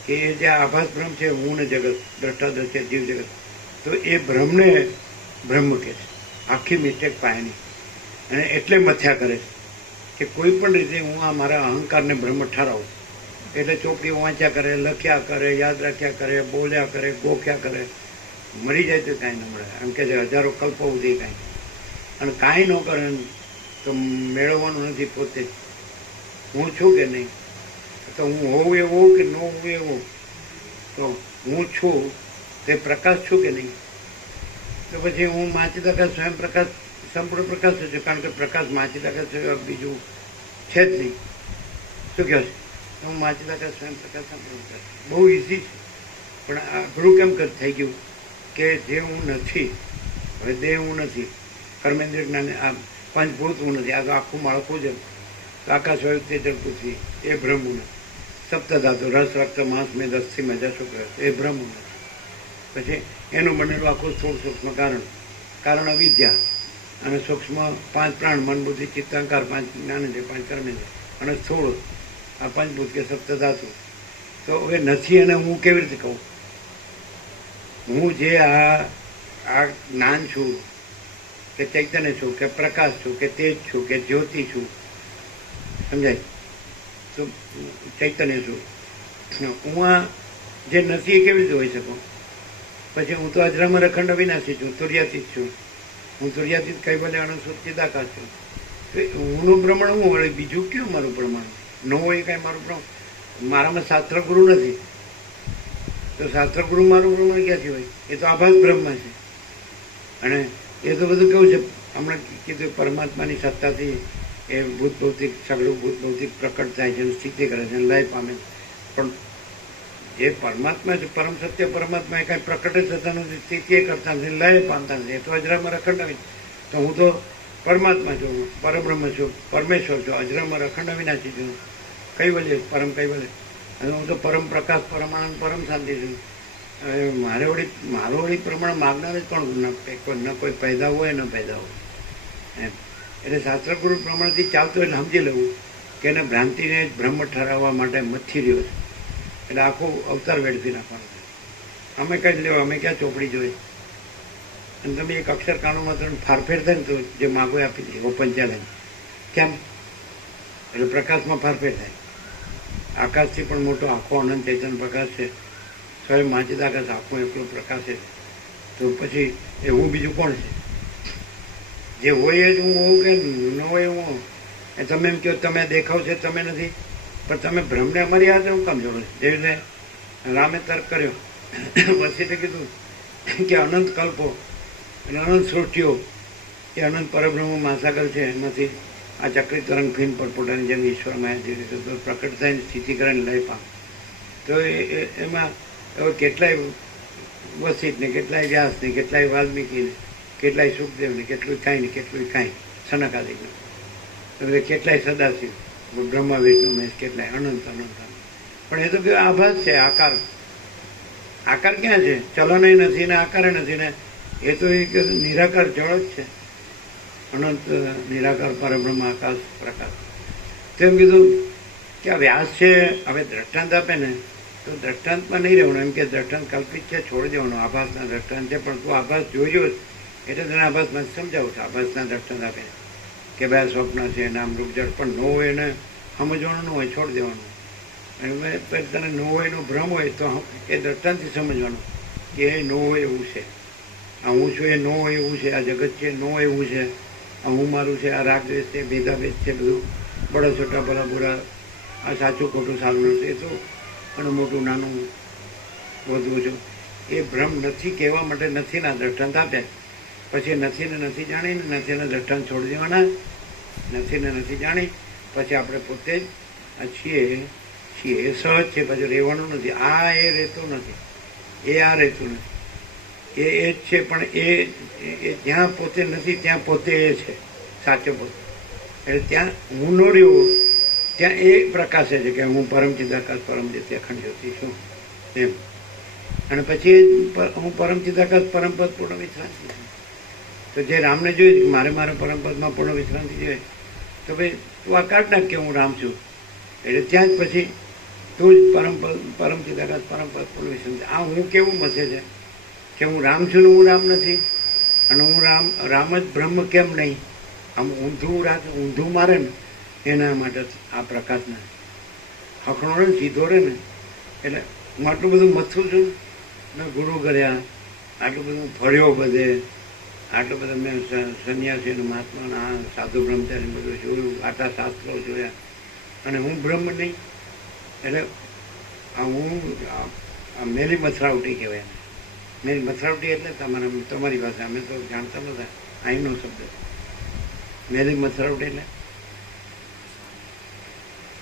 કે એ જે આભાસ ભ્રમ છે, હું ને જગત, દ્રષ્ટાદ્રશ્ય જીવ જગત, તો એ ભ્રમને બ્રહ્મ કહે છે, આખી મિસ્ટેક પાયાની. અને એટલે મથ્યા કરે છે કે કોઈ પણ રીતે હું આ મારા અહંકારને બ્રહ્મ ઠરાવું. એટલે ચોપડીઓ વાંચ્યા કરે, લખ્યા કરે, યાદ રાખ્યા કરે, બોલ્યા કરે, ગોખ્યા કરે, મરી જાય તો કાંઈ ન મળે. એમ કે છે હજારો કલ્પો સુધી કાંઈ, અને કાંઈ ન કરે તો મેળવવાનું નથી પોતે જ. હું છું કે નહીં, તો હું હોઉં એવો કે ન હોઉં એવો, તો હું છું તે પ્રકાશ છું કે નહીં. તો પછી હું માચિદાકાશ સ્વયં પ્રકાશ સંપૂર્ણ પ્રકાશ છે, કારણ કે પ્રકાશ માચિદાકાશ સિવાય બીજું છે જ નહીં. શું કહે છે? હું માચિદાકાશ સ્વયં પ્રકાશ સંપૂર્ણ પ્રકાશ. બહુ ઇઝી છે, પણ અઘરું કેમ થઈ ગયું કે જે હું નથી, હવે દેહ હું નથી, કર્મેન્દ્રિય જ્ઞાન આ પંચભૂત હું નથી, આ તો આખું માળખું જ આકાશ વાયુ તેજલ પૃથ્વી એ બ્રહ્મ હું નથી. સપ્તધાતુ રસ રક્ત માંસ મેદ અસ્થિ મજા શુક્ર એ બ્રહ્મ હું નથી. પછી એનું બનેલું આખું સ્થૂળ સૂક્ષ્મ કારણ અવિદ્યા, અને સૂક્ષ્મ 5 પ્રાણ મન બુદ્ધિ ચિત્તાંકાર 5 જ્ઞાનેન્દ્રિય 5 કર્મેન્દ્રિય, અને સ્થૂળ આ પંચભૂત કે સપ્તધાતુ. તો હવે નથી અને હું કેવી રીતે કહું? હું જે આ જ્ઞાન છું કે ચૈતન્ય છું કે પ્રકાશ છું કે તેજ છું કે જ્યોતિ છું, સમજાય? તો ચૈતન્ય છું. હું આ જે નથી એ કેવી રીતે હોઈ શકું? પછી હું તો અજરામર અખંડ અવિનાશી છું, તુર્યાતીત છું. હું તુર્યાતીત કૈવલ્ય અનંત ચિદાકાશ છું. તો હુંનું પ્રમાણ હું વળે, બીજું કયું મારું પ્રમાણ? ન હોય કાંઈ મારું પ્રમાણ. મારામાં શાસ્ત્ર ગુરુ નથી, તો શાસ્ત્ર ગુરુ મારું પ્રમાણ ક્યાંથી હોય? એ તો આભાસ બ્રહ્મ છે. અને એ તો બધું કેવું છે, હમણાં કીધું પરમાત્માની સત્તાથી એ ભૂત ભૌતિક સગળું ભૂત ભૌતિક પ્રકટ થાય છે, સ્થિતિ કરે છે, લય પામે. પણ જે પરમાત્મા છે, પરમ સત્ય પરમાત્મા એ કાંઈ પ્રકટ જ થતા નથી, સ્થિતિ એ કરતા નથી, લય પામતા નથી. એ તો અજરામર અખંડ અવિનાશી. તો હું તો પરમાત્મા છું, પરબ્રહ્મ છું, પરમેશ્વર છું, અજરામર અખંડ અવિનાશી છું, કૈવલ્ય પરમ કૈવલ્ય. અને હું તો પરમ પ્રકાશ, પરમ આનંદ, પરમ શાંતિ છું. મારો વળી પ્રમાણ માગનાર જ પણ ન કોઈ પેદા હોય ન પેદા હોય એમ. એટલે શાસ્ત્ર ગુરુ પ્રમાણથી ચાલતું એટલે સમજી લેવું કે એને ભ્રાંતિને બ્રહ્મ ઠરાવવા માટે મથી રહ્યો છે. એટલે આખું અવતાર વેડફી નાખવાનો છે. અમે કઈ લેવા, અમે ક્યાં ચોપડી જોઈએ? અને તમે એક અક્ષર કાનોમાં તમે ફારફેર થાય ને તો જે માગો આપી દે ઓપન ચેલેન્જ. કેમ? એટલે પ્રકાશમાં ફારફેર થાય. આકાશથી પણ મોટો આખો અનંત ચૈતન્ય પ્રકાશ છે, સ્વયં માચિદાકાશ આખો એકલો પ્રકાશ છે. તો પછી એવું બીજું કોણ છે? જે હોય એ જ હું હોઉં કે ન હોય હું હોઉં? એ તમે એમ કહો તમે દેખાવ છે, તમે નથી, પણ તમે ભ્રમને અમારી હાથે હું કામ જોડો? જેવી રીતે રામે તર્ક કર્યો, પછી કીધું કે અનંત કલ્પો અને અનંત સૃષ્ટિઓ એ અનંત પરબ્રહ્મ મહાસાગર છે, એમાંથી આ ચક્રી તરંગ ફીન પરપોટાની જેમ ઈશ્વરમાં જે રીતે તો પ્રકટ થઈને સ્થિતિ કરીને લઈ પામ. તો એમાં હવે કેટલાય વસિત ને કેટલાય વ્યાસ ને કેટલાય વાલ્મીકી ને કેટલાય સુખદેવ ને કેટલું કાંઈ ને કેટલું કાંઈ સનકાદિકને, એટલે કેટલાય સદાશિવ બ્રહ્મા વિષ્ણુ મહેશ, કેટલાય અનંત અનંત. પણ એ તો કે આભાસ છે, આકાર. આકાર ક્યાં છે? ચલનય નથી ને આકારે નથી ને. એ તો એક નિરાકાર જળ જ છે, અનંત નિરાકાર પરબ્રહ્મ આકાશ પ્રકાશ. તેમ કીધું કે આ વ્યાસ છે, હવે દ્રષ્ટાંત આપે ને તો દ્રષ્ટાંતમાં નહીં રહેવાનું. એમ કે દ્રષ્ટાંત કલ્પિત છે, છોડી દેવાનું. આભાસના દ્રષ્ટાંત છે, પણ તું આભાસ જોઈજો એટલે તને આભાસમાં સમજાવું છું. આભાસના દ્રષ્ટાંત આપે કે ભાઈ સ્વપ્ન છે, નામ રૂપ જળ, પણ ન હોય એને સમજવાનું ન હોય, છોડી દેવાનું. અને પછી તને ન હોય એનો ભ્રમ હોય તો એ દ્રષ્ટાંતથી સમજવાનું કે એ ન હોય એવું છે. આ હું છું એ ન હોય એવું છે, આ જગત છે ન હોય એવું છે, આ હું મારું છે, આ રાગ દ્વેષ છે, ભેદાભેદ છે, બધું બળો છોટા ભલા બુરા, આ સાચું ખોટું સારું નથી, એ તો પણ મોટું નાનું વધુ છું. એ ભ્રમ નથી કહેવા માટે નથીના દ્રષ્ટાંત આપ્યા. પછી નથીને નથી જાણીને નથીને દ્રષ્ટાંત છોડી દેવાના. નથીને નથી જાણી પછી આપણે પોતે જ છીએ એ સહજ છે, પછી રહેવાનું નથી. આ એ રહેતો નથી, એ આ રહેતું નથી, એ જ છે. પણ એ જ્યાં પોતે નથી ત્યાં પોતે એ છે, સાચો પોતે. એટલે ત્યાં હું નો રહ્યો ત્યાં એ પ્રકાશે છે કે હું પરમ ચિદાકાશ પરમ જ્યોતિ અખંડ જ્યોતિ છું એમ. અને પછી હું પરમ ચિદાકાશ પરમપદ પૂર્ણ વિશ્રાંતિ છું. તો જે રામને જોઈએ મારે પરમપદમાં પૂર્ણ વિશ્રાંતિ જોઈએ, તો ભાઈ તું આ કાઢ નાખ કે હું રામ છું. એટલે ત્યાં જ પછી તું જ પરમ ચિદાકાશ પરમ પદ પૂર્ણ વિષમ છે. આ હું કેવું મસે છે કે હું રામ છું ને હું રામ નથી, અને હું રામ જ બ્રહ્મ કેમ નહીં? આમ ઊંધું મારે ને એના માટે આ પ્રકાશને હખણો રહે ને સીધો રહે ને, એટલે હું આટલું બધું મથું છું. મેં ગુરુ કર્યા, આટલું બધું ફર્યો બધે, આટલું બધું મેં સંન્યાસી અને મહાત્માના સાધુ બ્રહ્મચારી બધું જોયું, આટલા શાસ્ત્રો જોયા, અને હું બ્રહ્મ નહીં. એટલે હું મેલી મથરાવટી કહેવાય. મેરી મથરાવટી એટલે તમારી પાસે અમે તો જાણતા નતા, અહીંનો શબ્દ મેરી મથરાવટી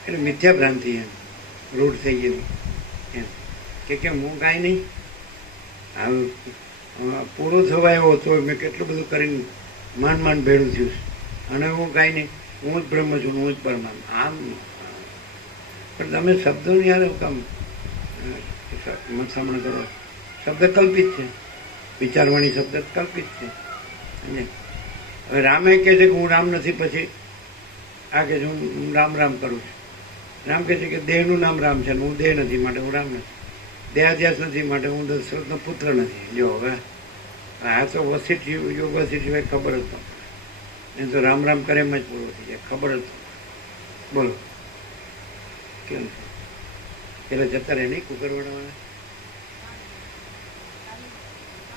એટલે મિથ્યા ભ્રાંતિ એમ રૂઢ થઈ ગયેલી એમ કે હું કાંઈ નહીં. પૂરો થવા આવ્યો હતો, મેં કેટલું બધું કરીને માંડ ભેળું થયું અને હું કાંઈ નહીં, હું જ બ્રહ્મ છું, હું જ પરમાત્મા. આમ પણ તમે શબ્દોની યાર કામ મથામણ કરો. શબ્દ કલ્પિત છે, વિચારવાણી શબ્દ કલ્પિત છે. હવે રામે કહે છે કે હું રામ નથી, પછી આ કહે છે હું રામ કરું છું. રામ કહે છે કે દેહનું નામ રામ છે, હું દેહ નથી માટે હું રામ નથી. દેહાધ્યાસ નથી માટે હું દશરથનો પુત્ર નથી. જો હવે આ તો વસિષ્ઠ યોગ વસિષ્ઠ સિવાય ખબર જ ન પડે. એ તો રામ કરે એમ જ પૂરો થઈ જાય, ખબર જ ન પડે. બોલો કેમ છે? પેલા જતા રહે નહીં કુકરવાળાવાળા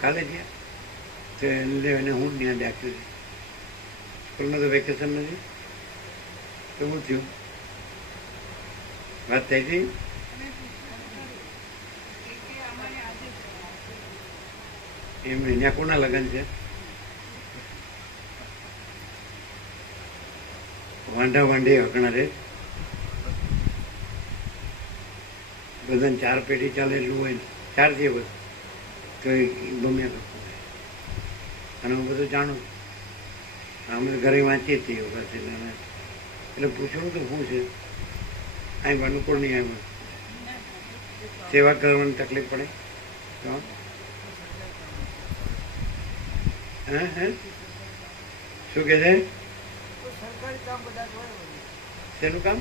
કાલે ગયા તો એને હું ત્યાં દાખ્યું છે. સ્કૂલમાં તો વેકેશન નથી તો શું થયું? વાત થઈ હતી? એમ ત્યાં કોના લગ્ન છે? વાંઢી હકણા રે બધાને 4 પેઢી ચાલે એટલું હોય ને, 4 જે બધું તો એ ગમે કરતું હોય. અને હું બધું જાણું, અમે ઘરે વાંચીએ છીએ યોગા છે એટલે પૂછવું તો શું છે? અહીં અનુકૂળ નહીં આવ્યું, સેવા કરવાની તકલીફ પડે તો શું કે છે? શેનું કામ?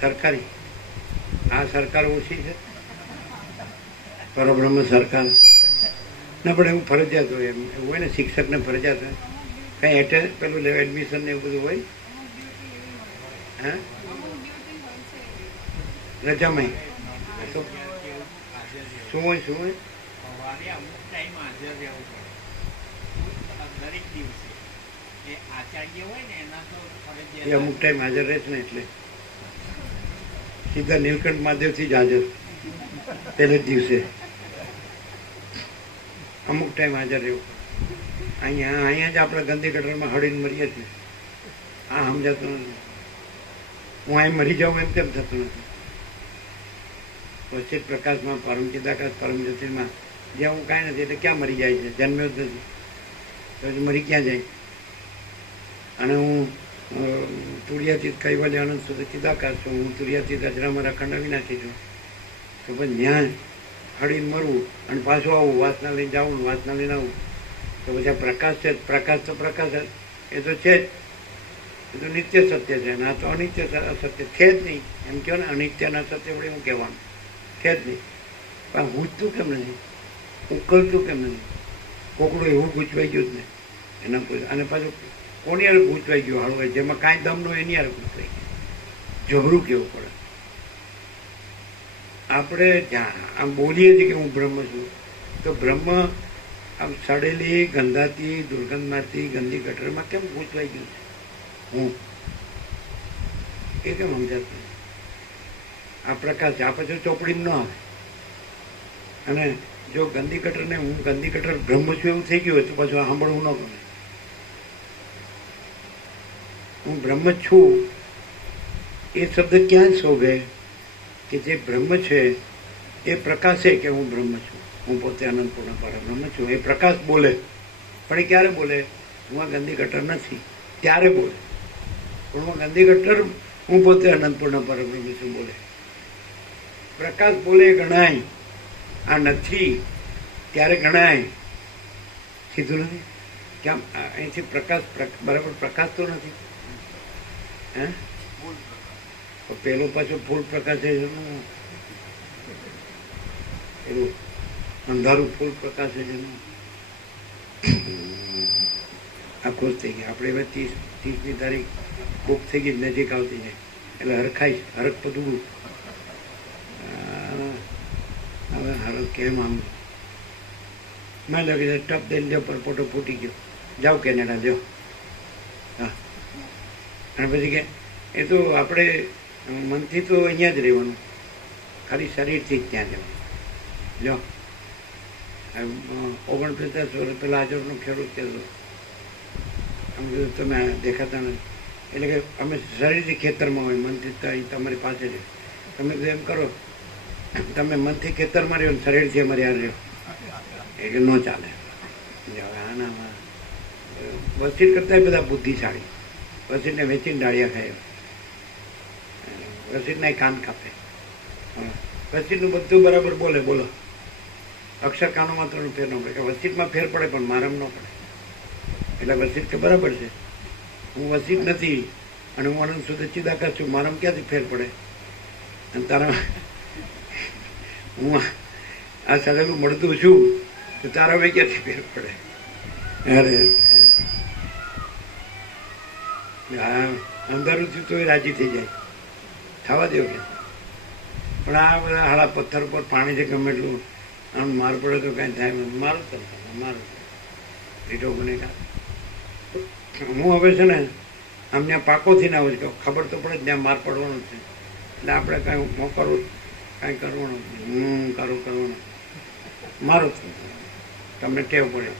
સરકારી. આ સરકાર ઓછી છે, પરબ્રહ્મ સરકાર ના પણ એવું ફરજિયાત હોય, એમ એવું હોય ને શિક્ષકને ફરજિયાત હોય કંઈ પેલું એડમિશન ને એવું બધું હોય. હા રજામાં શું હોય? એ અમુક ટાઈમ હાજર રહે છે ને, એટલે સીધા નીલકંઠ મહાદેવથી જ હાજર પહેલે જ દિવસે અમુક ટાઈમ હાજર રહેવું. અહીંયા જ આપણે ગંદી ગટરમાં હળીને મરીએ છીએ. આ સમજાતું નથી. હું અહીં મરી જાઉં એમ કેમ થતું નથી. વચ્ચે પ્રકાશમાં પરમ ચિદાકાશ પરમ જ્યોતિમાં જ્યાં હું કાંઈ નથી એટલે ક્યાં મરી જાય છે? જન્મ્યો જ નથી તો મરી ક્યાં જાય? અને હું તુર્યાતીત કૈવલ્ય આનંદ સુધી ચિદાકાશ છું. હું તુર્યાતીત અજરામાં અખંડ અવિનાશી છું. તો પછી ત્યાં હળીને મરવું અને પાછું આવું, વાસના લઈને જવું, વાસના લઈને આવું, તો પછી આ પ્રકાશ છે. પ્રકાશ તો પ્રકાશ એ તો છે જ, એ તો નિત્ય સત્ય છે. અને આ તો અનિત્ય અસત્ય છે જ નહીં. એમ કહો ને અનિત્ય અને અસત્ય વડે હું કહેવાનું છે જ નહીં. પણ ગૂંચતું કેમ નથી? ઉકલતું કેમ નથી? કોકડું એવું ગૂંચવાઈ ગયું જ ને એના કોઈ. અને પાછું કોની યાર ગૂંચવાઈ ગયું હળવે, જેમાં કાંઈ દમ ન એની યાર ગૂંચવાઈ ગયું. જબરું કેવું પડે. આપણે આમ બોલીએ છીએ કે હું બ્રહ્મ છું, તો બ્રહ્મ આમ સડેલી ગંધાતી દુર્ગંધ મારતી ગંદી ગટરમાં કેમ ગૂંચવાઈ ગયું છે? હું એ કેમ સમજાતું? આ પ્રકાશ છે. આ પછી ચોપડીમાં ન આવે. અને જો ગંદી ગટરને હું ગંદી ગટર બ્રહ્મ છું એવું થઈ ગયું હોય તો પાછું સાંભળવું ન ગમે. હું બ્રહ્મ છું એ શબ્દ ક્યાં શોભે કે જે બ્રહ્મ છે એ પ્રકાશે કે હું બ્રહ્મ છું, હું પોતે અનંતપૂર્ણ પરબ્રહ્મ છું. એ પ્રકાશ બોલે, પણ એ ક્યારે બોલે? હું આ ગંદી ગટર નથી ત્યારે બોલે. પણ હું ગંદી ગટર હું પોતે અનંતપૂર્ણ પરબ્રહ્મ છું બોલે. પ્રકાશ બોલે ગણાય, આ નથી ત્યારે ગણાય. સીધું નથી કેમ? અહીંથી પ્રકાશ બરાબર પ્રકાશ તો નથી. હે તો પેલો પાછો ફૂલ પ્રકાશ છે જેનું પેલું અંધારું ફૂલ પ્રકાશ છે જેનું આ ખુશ થઈ ગયા. આપણે હવે 30મી તારીખ બુક થઈ ગઈ, નજીક આવતી જાય એટલે હરખાઈ હરખ બધું હવે હરખ કેમ આમ મેં લાગે ટપ દઈને જો પર ફોટો ફૂટી ગયો, જાઓ કેનેડા જો. હા અને પછી કે એ તો આપણે મનથી તો અહીંયા જ રહેવાનું, ખાલી શરીરથી જ ત્યાં જવાનું. જો 49 વર્ષ પહેલાં હાજરનો ખેડૂત કહેતો, અમે કીધું તમે દેખાતા નથી, એટલે કે અમે શરીરથી ખેતરમાં હોય, મનથી તો અહીં તમારી પાસે જ. તમે તો એમ કરો, તમે મનથી ખેતરમાં રહ્યો ને શરીરથી અમારી હાર રહ્યો, એ કે ન ચાલે. આના વસીટ કરતા બધા બુદ્ધિશાળી, વસીટને વેચીને ડાળિયા ખાય, વસીટના કાન કાપે, વસીટનું બધું બરાબર બોલે, બોલો અક્ષર કાનો માત્રનો ફેર ન પડે, કે વસીટમાં ફેર પડે પણ મારામાં ન પડે. એટલે વસીટ કે બરાબર છે, હું વસીટ નથી અને હું અનંત સુધી ચિદાકાશ છું, મારામાં ક્યાંથી ફેર પડે? અને તારા હું આ સગેલું મળતું છું તો તારા ભાઈ ક્યાંથી ફેર પડે? અરે હા અંધારું થયું તો એ રાજી થઈ જાય, થવા દેવું કે. પણ આ બધા હાડા પથ્થર ઉપર પાણી છે, ગમે એટલું આમ માર પડે તો કાંઈ થાય, મારું તો મારું લીટો બને કાં. હું હવે છે ને આમ ત્યાં પાકોથી ના હોય, ખબર તો પડે ત્યાં માર પડવાનો છે, એટલે આપણે કાંઈ મોકરવું કાંઈ કરવાનું કરવાનું મારું તમને ટેવ પડે,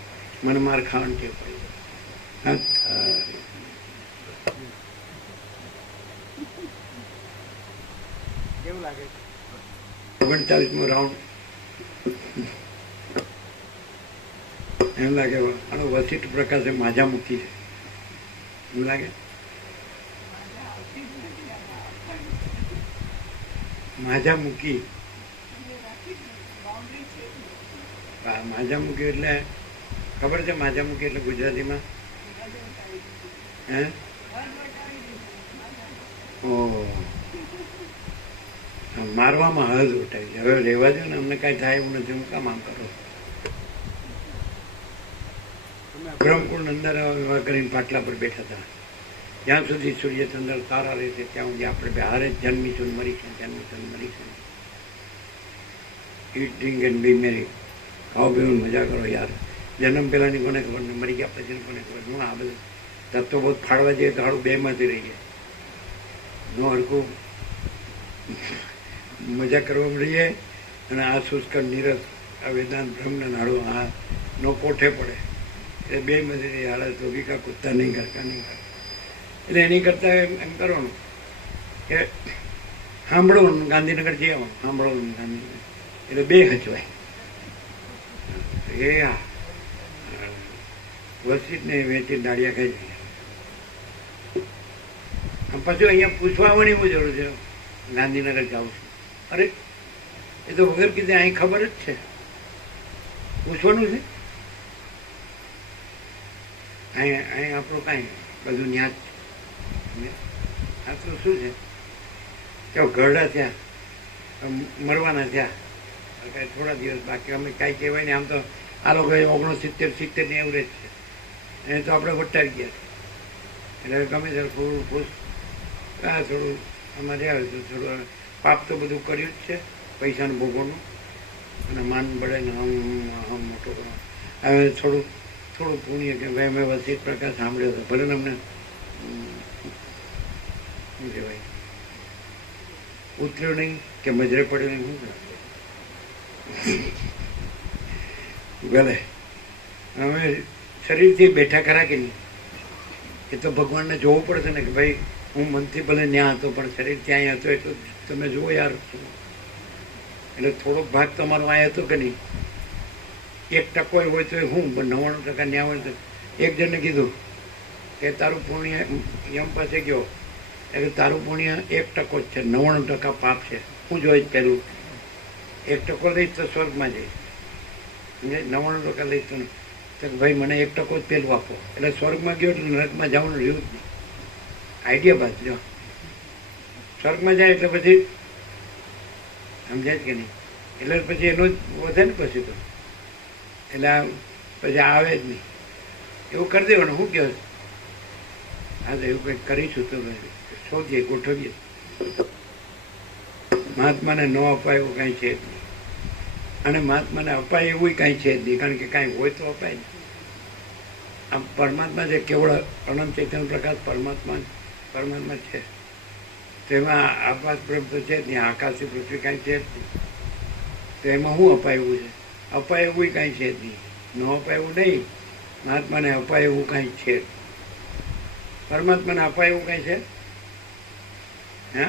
મને માર ખાવાની ટેવ પડે. હા 39મો રાઉન્ડ એમ લાગે આનો વસીઠ પ્રકાશે માજા મૂકી છે, એમ લાગે માજા મૂકી. માજા મૂકી એટલે ખબર છે? માજા મૂકી એટલે ગુજરાતીમાં હે ઓહ મારવામાં હદ ઉઠાવી. હવે રહેવા દો ને, અમને કાંઈ થાય એવું નથી, હું કામ આમ કરો. બ્રહ્મકુંડ અંદર વિવાહ કરીને પાટલા પર બેઠા હતા, જ્યાં સુધી સૂર્ય ચંદ્ર તારા રહેશે ત્યાં સુધી આપણે બહારે જ જન્મીશું મરીશું, જન્મીશું મરીશું. ઈટ ડ્રિંક એન્ડ બી મેરી, ખાઓ પીવું મજા કરો યાર. જન્મ પહેલાંની કોને ખબર ને મરી ગયા પછી કોને ખબર. હું આ બધું તત્વો બહુ ફાળવા જઈએ તો હાડું બેમાંથી રહી જાય, નો હરખું મજા કરવા મળીએ. અને આ શુષ્ક નીરસ આ વેદાંત બ્રહ્મને નાડો આ નો પોઠે પડે, એટલે બે મજૂરી હાલત તો કા કૂદતા નહીં કરતા નહીં કરતા. એટલે એની કરતાં એમ કરવાનું કે સાંભળવાનું, ગાંધીનગર જઈ આવો સાંભળવાનું ગાંધીનગર, એટલે બે હચવાય. એ હા વસીટને વેચી દાળિયા ખાઈ જાય. પછી અહીંયા પૂછવા આવવાની હું જરૂર છે? ગાંધીનગર જાઉં છું, અરે એ તો વગર કીધે અહીં ખબર જ છે, પૂછવાનું છે? અહીં આપણું કાંઈ બધું ન્યાજ. આ તો શું છે કે ઘરડા થયા, મરવાના થયા, કાંઈ થોડા દિવસ બાકી, અમે કાંઈ કહેવાય ને. આમ તો આ લોકો 69-70 ની એવરેજ છે, એને તો આપણે વટાવી ગયા. એટલે ગમે ત્યારે થોડું ખુશ થોડું અમારે આવે તો થોડું પાપ તો બધું કર્યું જ છે, પૈસાનું ભોગવવાનું અને માન બળે ને આમ મોટો કરો. હવે થોડું પુણ્ય કે ભાઈ મેં વસીઠ પ્રકાશ સાંભળ્યો હતો, ભલે ને અમને શું કહેવાય ઉતર્યો નહીં કે મજરે પડ્યો નહીં, શું ભલે હવે શરીરથી બેઠા ખરા કે નહીં, એ તો ભગવાનને જોવું પડશે ને કે ભાઈ હું મનથી ભલે ત્યાં હતો પણ શરીર ત્યાં હતો, એટલું તમે જુઓ યાર. એટલે થોડોક ભાગ તમારો આ હતો કે નહીં, 1% હોય તો હું 99% ત્યાં હોય તો. એક જણને કીધું કે તારું પુણ્ય યમ પાસે ગયો એટલે તારું પુણ્ય 1% જ છે, 99% પાપ છે. હું જોઈશ પહેલું 1% લઈશ તો સ્વર્ગમાં જઈશ, 99% લઈશ તો ભાઈ મને 1% જ પહેલું આપો. એટલે સ્વર્ગમાં ગયો એટલે નરકમાં જવાનું રહ્યું જ નહીં. આઈડિયા બાદ લો. સ્વર્ગમાં જાય એટલે પછી સમજાય કે નહીં, એટલે પછી એનો જ વધે ને પછી તો, એટલે પછી આવે જ નહીં. એવું કરી દેવાનું. શું કહે? હા તો એવું કંઈક કરીશું તો શોધીએ, ગોઠવીએ. મહાત્માને ન અપાય એવું કાંઈ છે જ નહીં, અને મહાત્માને અપાય એવું કાંઈ છે જ નહીં, કારણ કે કાંઈ હોય તો અપાય નહીં. આમ પરમાત્મા જે કેવળ અનંત ચૈતન્ય પ્રકાશ પરમાત્મા છે, તેમાં આપાત બ્રહ્મ તો છે જ નહીં, આકાશી પૃથ્વી કાંઈ છે જ નહીં. તો એમાં શું અપાય એવું છે? અપાય એવું કાંઈ છે જ નહીં. ન અપાય એવું નહીં, મહાત્માને અપાય એવું કાંઈ છે. પરમાત્માને અપાય એવું કાંઈ છે? હે?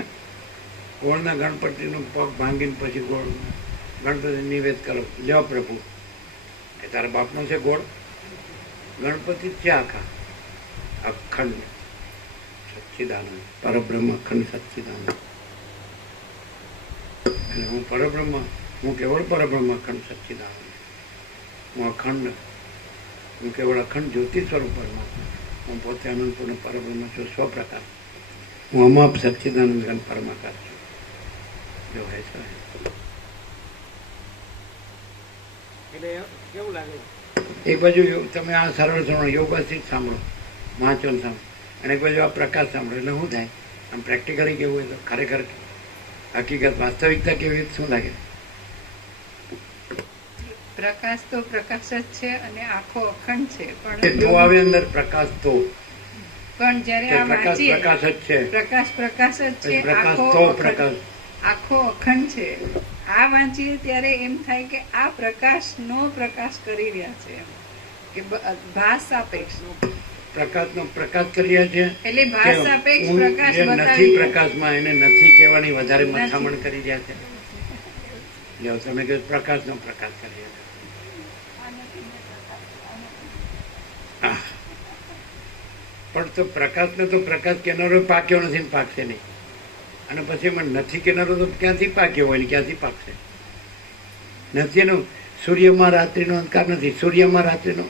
ગોળના ગણપતિનો પગ ભાંગીને પછી ગોળ ગણપતિ નિવેદ કરો, લ્યો પ્રભુ, એ તારા બાપનો છે ગોળ? ગણપતિ જ છે આખા, અખંડ સચ્ચિદાનંદ પરબ્રહ્મ, અખંડ સચ્ચિદાનંદ. અને હું પરબ્રહ્મ, હું કેવળ પરબ્રહ્મ અખંડ સચ્ચિદાનંદ. હું અખંડ, હું કેવળ અખંડ જ્યોતિ સ્વરૂપ પરમાત્મા. હું પોતે અનંતપૂર્ણ પરબ્રહ્મ છું, સ્વપ્રકાશ. હું અમાપ સચ્ચિદાનંદ ઘન પરમાકાશ છું. જો હે છે. એટલે કેવું લાગે? એક બાજુ તમે આ સરળ સાંભળો, યોગાથી જ સાંભળો, વાંચન સાંભળો, અને એક બાજુ આ પ્રકાશ સાંભળો, એટલે શું થાય? આમ પ્રેક્ટિકલી કેવું હોય તો ખરેખર હકીકત વાસ્તવિકતા કેવી રીતે શું લાગે? પ્રકાશ તો પ્રકાશ જ છે અને આખો અખંડ છે, એ તો આવે અંદર પ્રકાશ તો, પણ જ્યારે તે આ પ્રકાશ વાંચીએ, પ્રકાશ જ છે. પ્રકાશ પ્રકાશ જ છે, પ્રકાશ આખો તો અખંડ, પ્રકાશ. આખો અખંડ છે. આ વાંચીએ ત્યારે એમ થાય કે આ પ્રકાશ નો પ્રકાશ કરી રહ્યા છે, એમ કે ભાસ સાપેક્ષ પ્રકાશનો પ્રકાશ કર્યા છે. એટલે ભાસ સાપેક્ષ હું પ્રકાશ જે નથી બતાવી પ્રકાશમાં એને નથી કહેવાની વધારે નથી. મથામણ કરી રહ્યા છે. લ્યો તમે કહો પ્રકાશનો પ્રકાશ કર્યા છે. આહ. પણ તો પ્રકાશને તો પ્રકાશ કેનારો પાક્યો નથી ને પાકશે નહીં, અને પછી એમાં નથી કેનારો તો ક્યાંથી પાક્યો હોય ને ક્યાંથી પાકશે? નથી એનો સૂર્યમાં રાત્રિનો અંધકાર નથી, સૂર્યમાં રાત્રિનો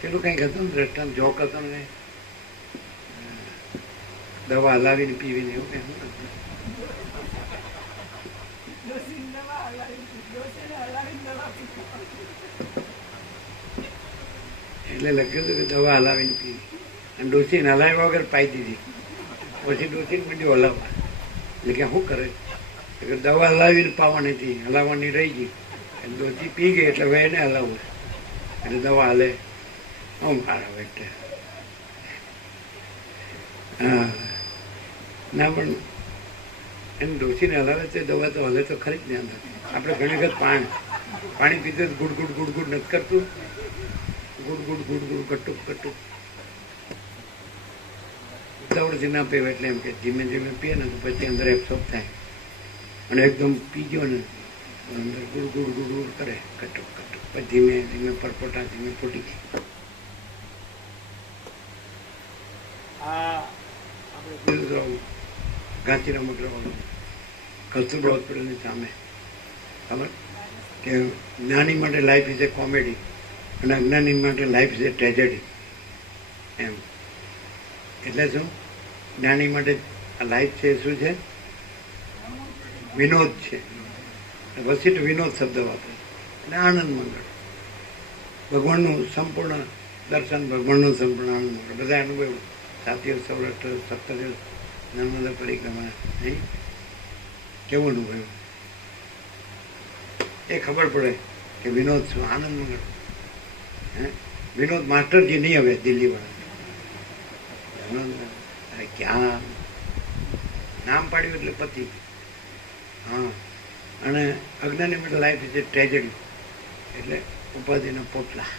પેલું કઈક હતું ને દ્રષ્ટાંત, જોક હતો ને, દવા હલાવીને પીવીને એવું કઈ હતું. એટલે લખ્યું હતું કે દવા હલાવીને પીવી, અને ડોસીને હલાવ્યા વગર પાઈ દીધી. પછી ડોસીને બીજું હલાવવા, એટલે કે શું કરે? દવા હલાવીને પાવાની હતી, હલાવવાની રહી ગઈ, ડોસી પી ગઈ એટલે હવે એને હલાવવું, એટલે દવા હાલે. હું મારા બેટે હા ના, પણ એને ડોસીને હલાવે તો દવા તો હલે તો ખરી જ ને અંદર. આપણે ઘણી વખત પાણી પીતે ગુડ ગુડ ગુડ ગુડ નથી કરતું, ગુડ ગુડ ગુડ ગુડ કટુક કટુક ઉતાવળથી ના પીવે, એટલે એમ કે ધીમે ધીમે પીએ ને તો પછી અંદર એબ્સોર્બ થાય, અને એકદમ પી ગયો ને અંદર ગુડ ગુડ ગુડ ગુડ કરે, કટુક કટુક, પછી ધીમે ધીમે પરપોટા ધીમે ફૂટી ગઈ. ગાંધીનગર કસ્તુરબા હોસ્પિટલની સામે ખબર કે જ્ઞાની માટે લાઈફ ઇઝ એ કોમેડી અને અજ્ઞાની માટે લાઈફ ઇઝ એ ટ્રેજેડી. એમ એટલે શું? જ્ઞાની માટે લાઈફ છે શું છે? વિનોદ છે. વસીઠ વિનોદ શબ્દ વાપરે, એટલે આનંદ મંગળ, ભગવાનનું સંપૂર્ણ દર્શન, ભગવાનનું સંપૂર્ણ આનંદ મંગળ. બધા અનુભવ 7 દિવસ, 16 દિવસ, 17 દિવસ નર્મદા પરિક્રમા નહીં, કેવું અનુભવ એ ખબર પડે કે વિનોદ શું આનંદ મંગળ. હે વિનોદ માસ્ટરજી નહીં હવે દિલ્હી વાળા, અરે ક્યાં નામ પાડ્યું એટલે પતિ. હા, અને અજ્ઞાની માટે લાઈફ ઇઝ એ ટ્રેજેડી, એટલે ઉપાધિના પોટલા,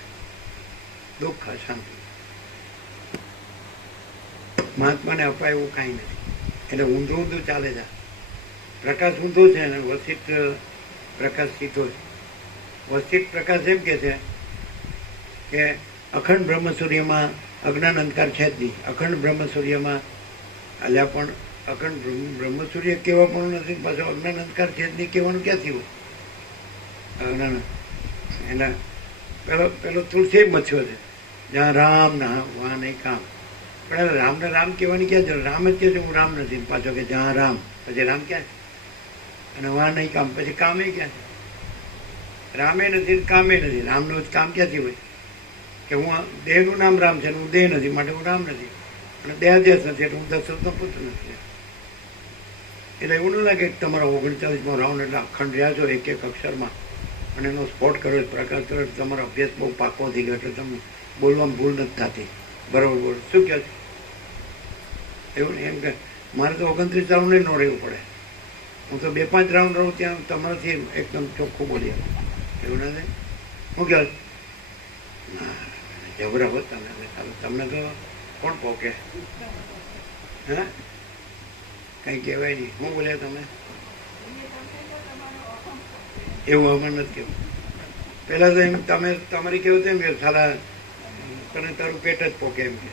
દુઃખ, અશાંતિ. મહાત્માને અપાય એવું કાંઈ નથી, એટલે ઊંધું ઊંધું ચાલે છે. પ્રકાશ ઊંધો છે અને વસિષ્ઠ પ્રકાશ સીધો છે. વસિષ્ઠ પ્રકાશ એમ કે છે કે અખંડ બ્રહ્મસૂર્યમાં અજ્ઞાન અંધકાર છે જ નહીં. અખંડ બ્રહ્મસૂર્યમાં અલ્યા પણ અખંડ બ્રહ્મસૂર્ય કેવા પણ નથી, પાછો અજ્ઞાન અંધકાર છે જ નહીં કહેવાનું ક્યાંથી હોય? એટલે પેલો તુલસી મથ્યો છે, જ્યાં રામ ના વહાં નહીં કામ. પણ રામને રામ કહેવાની ક્યાં જરૂર? રામ જ કહે છે હું રામ નથી, પાછો કે જ્યાં રામ, પછી રામ ક્યાં છે? અને વહાં નહીં કામ, પછી કામે ક્યાં છે? રામે નથી ને કામે નથી. રામનું કામ ક્યાંથી હોય? કે હું દેહનું નામ રામ છે, હું દેહ નથી માટે હું રામ નથી, અને દેહાદેશ નથી એટલે હું દશરથનો પુત્ર નથી. એટલે એવું ન લાગે કે તમારા 39માં રાઉન્ડ એટલે અખંડ રહ્યા છો એક એક અક્ષરમાં, અને એનો સ્પોટ કર્યો, પ્રકાશ કર્યો, તમારો અભ્યાસ બહુ પાકો થઈ ગયો એટલે તમને બોલવામાં ભૂલ નથી થતી. બરાબર બોલ, શું કહે છે? એવું નહીં, એમ કે મારે તો 29 રાઉન્ડ ન રહેવું પડે, હું તો 2-5 રાઉન્ડ રહું ત્યાં તમારાથી એકદમ ચોખ્ખું બોલી આવું. એવું નથી. શું કહે? ના જબરા હોત તમને તો કોણ પોકે? હા, કંઈ કહેવાય નહીં. શું બોલ્યા તમે? એવું અમારે નથી કેવું. પહેલાં તો એમ તમે તમારી કેવું તેમ કે સારા તને તારું પેટ જ પોકે એમ કે.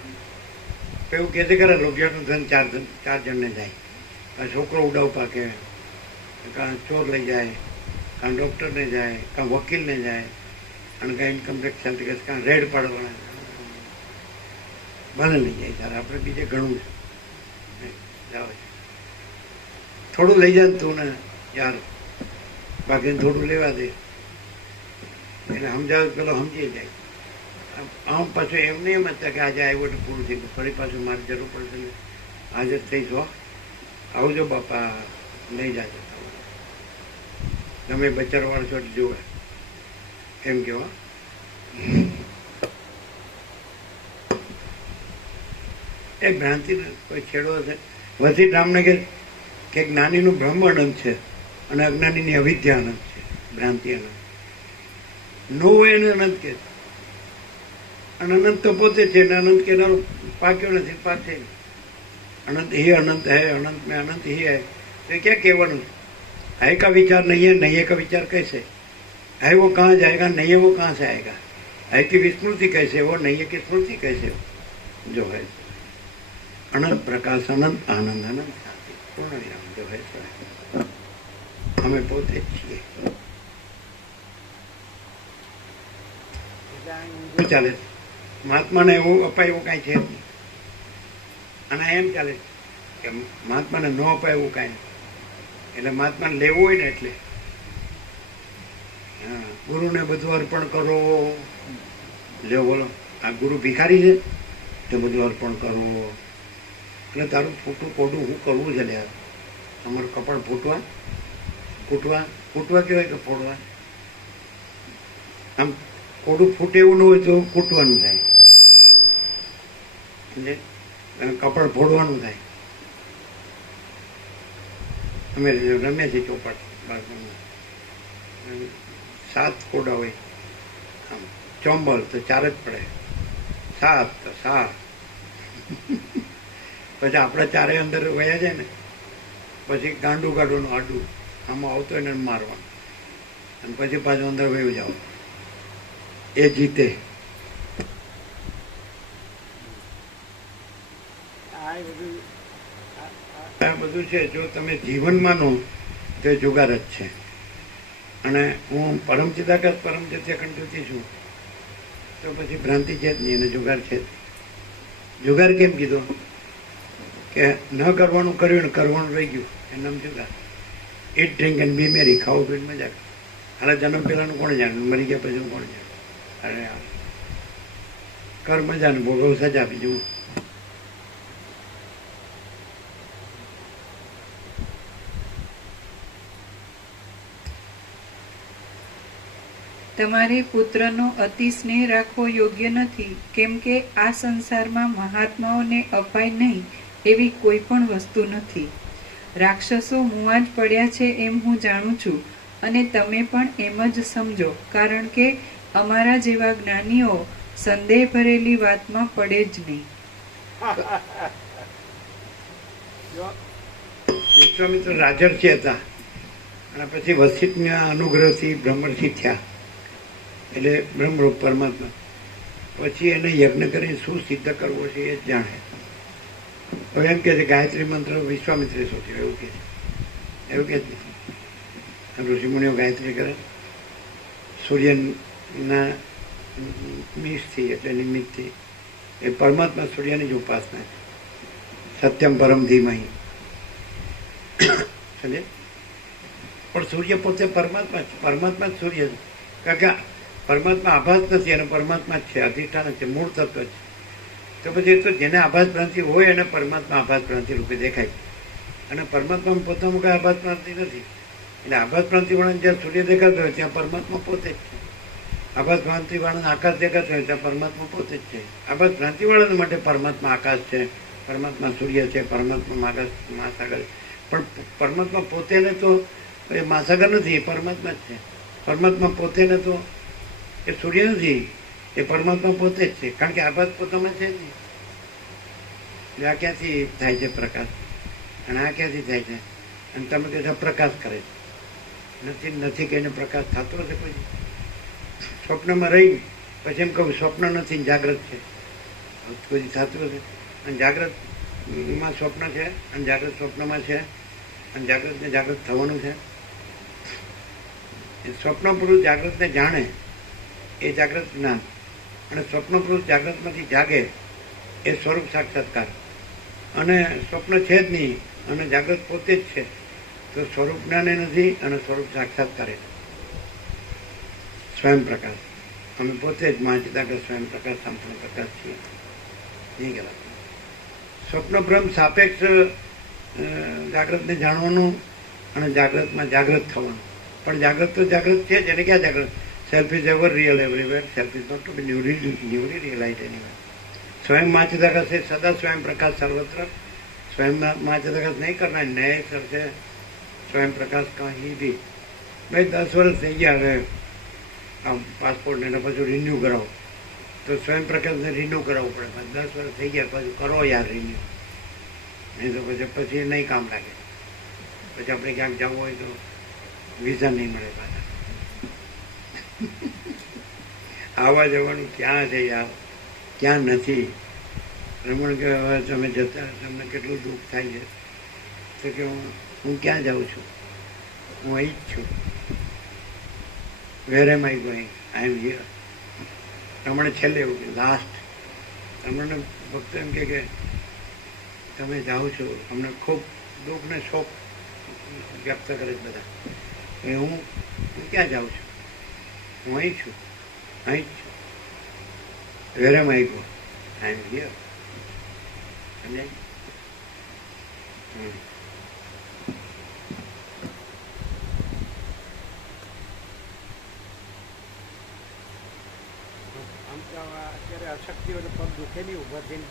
એવું કહે છે ખરા રોગિયાનું ધન 4 જણને જાય, કાં છોકરો ઉડાવ પાકે, કાં ચોર લઈ જાય, કાં ડૉક્ટરને જાય, કાં વકીલને જાય, અને કાં ઇન્કમ ટેક્સ સર્ટિફિકેટ, કાં રેડ પાડવાના, ભલે લઈ જાય. ત્યારે આપણે બીજે ઘણું છે. જાઓ થોડું લઈ જાય તું ને યાર, બાકી થોડું લેવા દે એટલે સમજાવે, પેલો સમજી જાય. આમ પાછું એમ નહીં સમજતા કે આજે આવ્યો એટલે પૂરું થઈ ગયું, ફરી પાછું મારી જરૂર પડશે ને હાજર થઈશો, આવજો બાપા, લઈ જાજો, તમે બચારો વાળશો એટલે જુએ એમ કેવા. એ ભ્રાંતિ કોઈ છેડો હશે. વસીઠ રામને કે જ્ઞાનીનું બ્રહ્મ અનંત છે અને અજ્ઞાનીની અવિદ્યા અનંત છે, ભ્રાંતિ અનંત. નો હોય એને અનંત કે, અને અનંત તો પોતે છે ને અનંત કેનારો પાક્યો નથી, પાકે अनंत ही अनंत है, अनंत में अनंत ही है, तो क्या केवल है का विचार नहीं है, नहीं है का विचार कैसे है? वो कहाँ जाएगा? नहीं है वो कहाँ से आएगा? है की विस्मृति कैसे हो, नहीं है की स्मृति कैसे हो? जो है अनंत प्रकाश, अनंत आनंद, अनंत शांति, पूर्ण विराम जो है सो है. हमें बहुत अच्छी है. ચાલે મહાત્માને એવું અપાય એવું કાંઈ છે જ નહીં. અને એમ ચાલે કે મહાત્માને ન અપાય એવું કાંઈ નહીં. એટલે મહાત્માને લેવું હોય ને એટલે ગુરુને બધું અર્પણ કરો. લ્યો બોલો, આ ગુરુ ભિખારી છે તે બધું અર્પણ કરો. એટલે તારું ફૂટું કોડું હું કરવું છે યાર? તમારું કપાળ ફૂટવા ફૂટવા ફૂટવા કહેવાય કે ફોડવા? આમ કોડું ફૂટે એવું ન હોય તો ફૂટવાનું થાય, એટલે કપાળ ફોડવાનું થાય. અમે રમ્યા છીએ ચોપાટ બાળકોમાં, 7 કોડા હોય, આમ ચોંબલ તો 4 જ પડે, 7 તો 7. પછી આપણા 4 અંદર વયા જાય ને પછી ગાંડું ગાંડુનું આડું આમાં આવતો હોય ને મારવાનું, અને પછી પાછું અંદર વયું જાવ, એ જીતે. આ બધું છે, જો તમે જીવન માનો તો એ જુગાર જ છે. અને હું પરમ ચિદાકાશ પરમ સત્યખંડથી છું તો પછી ભ્રાંતિ છે જ નહીં, એને જુગાર છે જ. જુગાર કેમ કીધો? કે ન કરવાનું કર્યું ને કરવાનું રહી ગયું, એનું નામ જુગાર. ઇટ ડ્રિંક એન્ડ બી મેરી, ખાવું પીને મજા કરે. હાલે જન્મ પહેલાનું કોણ જાણે, મરી ગયા પછી કોણ જાણે? અરે કર મજા ને ભોગવ સજા, બીજું. તમારે પુત્રનો અતિ સ્નેહ રાખવો યોગ્ય નથી, કેમ કે આ સંસારમાં મહાત્માઓને અપાય નહીં એવી કોઈ પણ વસ્તુ નથી. રાક્ષસો મુવા જ પડ્યા છે એમ હું જાણું છું, અને તમે પણ એમ જ સમજો, કારણ કે અમારા જેવા જ્ઞાનીઓ સંદેહ ભરેલી વાતમાં પડે જ નહીં. વિશ્વામિત્ર રાજર્ષિ હતા અને પછી વસિષ્ઠના અનુગ્રહથી બ્રહ્મર્ષિ થયા, એટલે બ્રહ્મરૂપ પરમાત્મા. પછી એને યજ્ઞ કરીને શું સિદ્ધ કરવો છે એ જ જાણે. હવે એમ કે છે ગાયત્રી મંત્ર વિશ્વામિત્રે શોધ્યો, એવું કે છે? એવું કે જ નથી. ઋષિમુનિઓ ગાયત્રી કરે, સૂર્યના મીશથી એટલે નિમિત્તથી એ પરમાત્મા સૂર્યની જ ઉપાસના છે. સત્યમ પરમ ધીમહી. સમજે? પણ સૂર્ય પોતે પરમાત્મા છે, પરમાત્મા જ સૂર્ય છે. કારણ કે પરમાત્મા આભાસ નથી અને પરમાત્મા જ છે, અધિષ્ઠાન છે, મૂળ તત્વ છે. તો પછી તો જેને આભાસ ભ્રાંતિ હોય એને પરમાત્મા આભાસ ભ્રાંતિ રૂપે દેખાય. અને પરમાત્મા પોતાનું કઈ આભાસ ભ્રાંતિ નથી. એટલે આભાસ ભ્રાંતિ વાળાને જ્યાં સૂર્ય દેખાતો હોય ત્યાં પરમાત્મા પોતે જ છે. આભાસ ભ્રાંતિ વાળાને આકાશ દેખાતો હોય ત્યાં પરમાત્મા પોતે જ છે. આભાસ ભ્રાંતિ વાળાને માટે પરમાત્મા આકાશ છે, પરમાત્મા સૂર્ય છે, પરમાત્મા મહાસાગર. પણ પરમાત્મા પોતેને તો એ મહાસાગર નથી, એ પરમાત્મા જ છે. પરમાત્મા પોતેને તો એ સૂર્ય નથી, એ પરમાત્મા પોતે જ છે. કારણ કે આભાસ પોતામાં છે જ નહીં. આ ક્યાંથી થાય છે પ્રકાશ, અને આ ક્યાંથી થાય છે? અને તમે કહો પ્રકાશ કરે છે, નથી કે એને પ્રકાશ થતો હશે કોઈ? સ્વપ્નમાં રહી પછી એમ કહું સ્વપ્ન નથી, જાગ્રત છે, કોઈ થતું હશે? અને જાગ્રતમાં સ્વપ્ન છે, અને જાગ્રત સ્વપ્નમાં છે, અને જાગ્રતને જાગૃત થવાનું છે. સ્વપ્ન પુરુષ જાગ્રતને જાણે એ જાગ્રત જ્ઞાન, અને સ્વપ્ન પુરુષ જાગ્રતમાંથી જાગે એ સ્વરૂપ સાક્ષાત્કાર. અને સ્વપ્ન છે જ નહીં અને જાગ્રત પોતે જ છે, તો સ્વરૂપ જ્ઞાને નથી અને સ્વરૂપ સાક્ષાત્કારે. સ્વયં પ્રકાશ અમે પોતે જ મહાચિદાગ્રત સ્વયં પ્રકાશ સંપૂર્ણ પ્રકાશ છીએ. નહીં કહેવાય. સ્વપ્ન ભ્રમ સાપેક્ષ જાગ્રતને જાણવાનું અને જાગ્રતમાં જાગૃત થવાનું. પણ જાગ્રત તો જાગૃત છે જ. એને ક્યાં જાગૃત? Self is ever real everywhere, self is not to be newly realize anywhere. સ્વયં મહાચિદાગ્રત છે, સદા સ્વયં પ્રકાશ સર્વત્ર. સ્વયં મહાચિદાગ્રત નહીં કરના ન્યાય કરશે સ્વયં પ્રકાશ કहीं બી. ભાઈ 10 વર્ષ થઈ ગયા હવે આમ પાસપોર્ટને એને પાછું રિન્યૂ કરાવો, તો સ્વયં પ્રકાશને રિન્યૂ કરાવવું પડે. 10 વર્ષ થઈ ગયા પાછું કરો યાર રિન્યૂ, નહીં તો પછી નહીં કામ લાગે. પછી આપણે ક્યાંક જવું હોય તો વિઝા નહીં મળે પાછા. આવવા જવાનું ક્યાં છે યાર, ક્યાં નથી. રમણ કે હવે તમે જતા તમને કેટલું દુઃખ થાય છે? તો કે હું ક્યાં જાઉં છું? હું અહીં જ છું. Where am I going? I am here. રમણે છેલ્લે એવું કે લાસ્ટ રમણને ભક્તો એમ કે તમે જાઓ છો, અમને ખૂબ દુઃખ ને શોક વ્યક્ત કરે છે બધા. એ હું ક્યાં જાઉં છું? હું અહીં છું, અહીં જ છું. Where am I go? I am here. સમજાય? આમ તો અત્યારે અશક્તિઓને પગ દુખે નહીં, ઉભા થઈને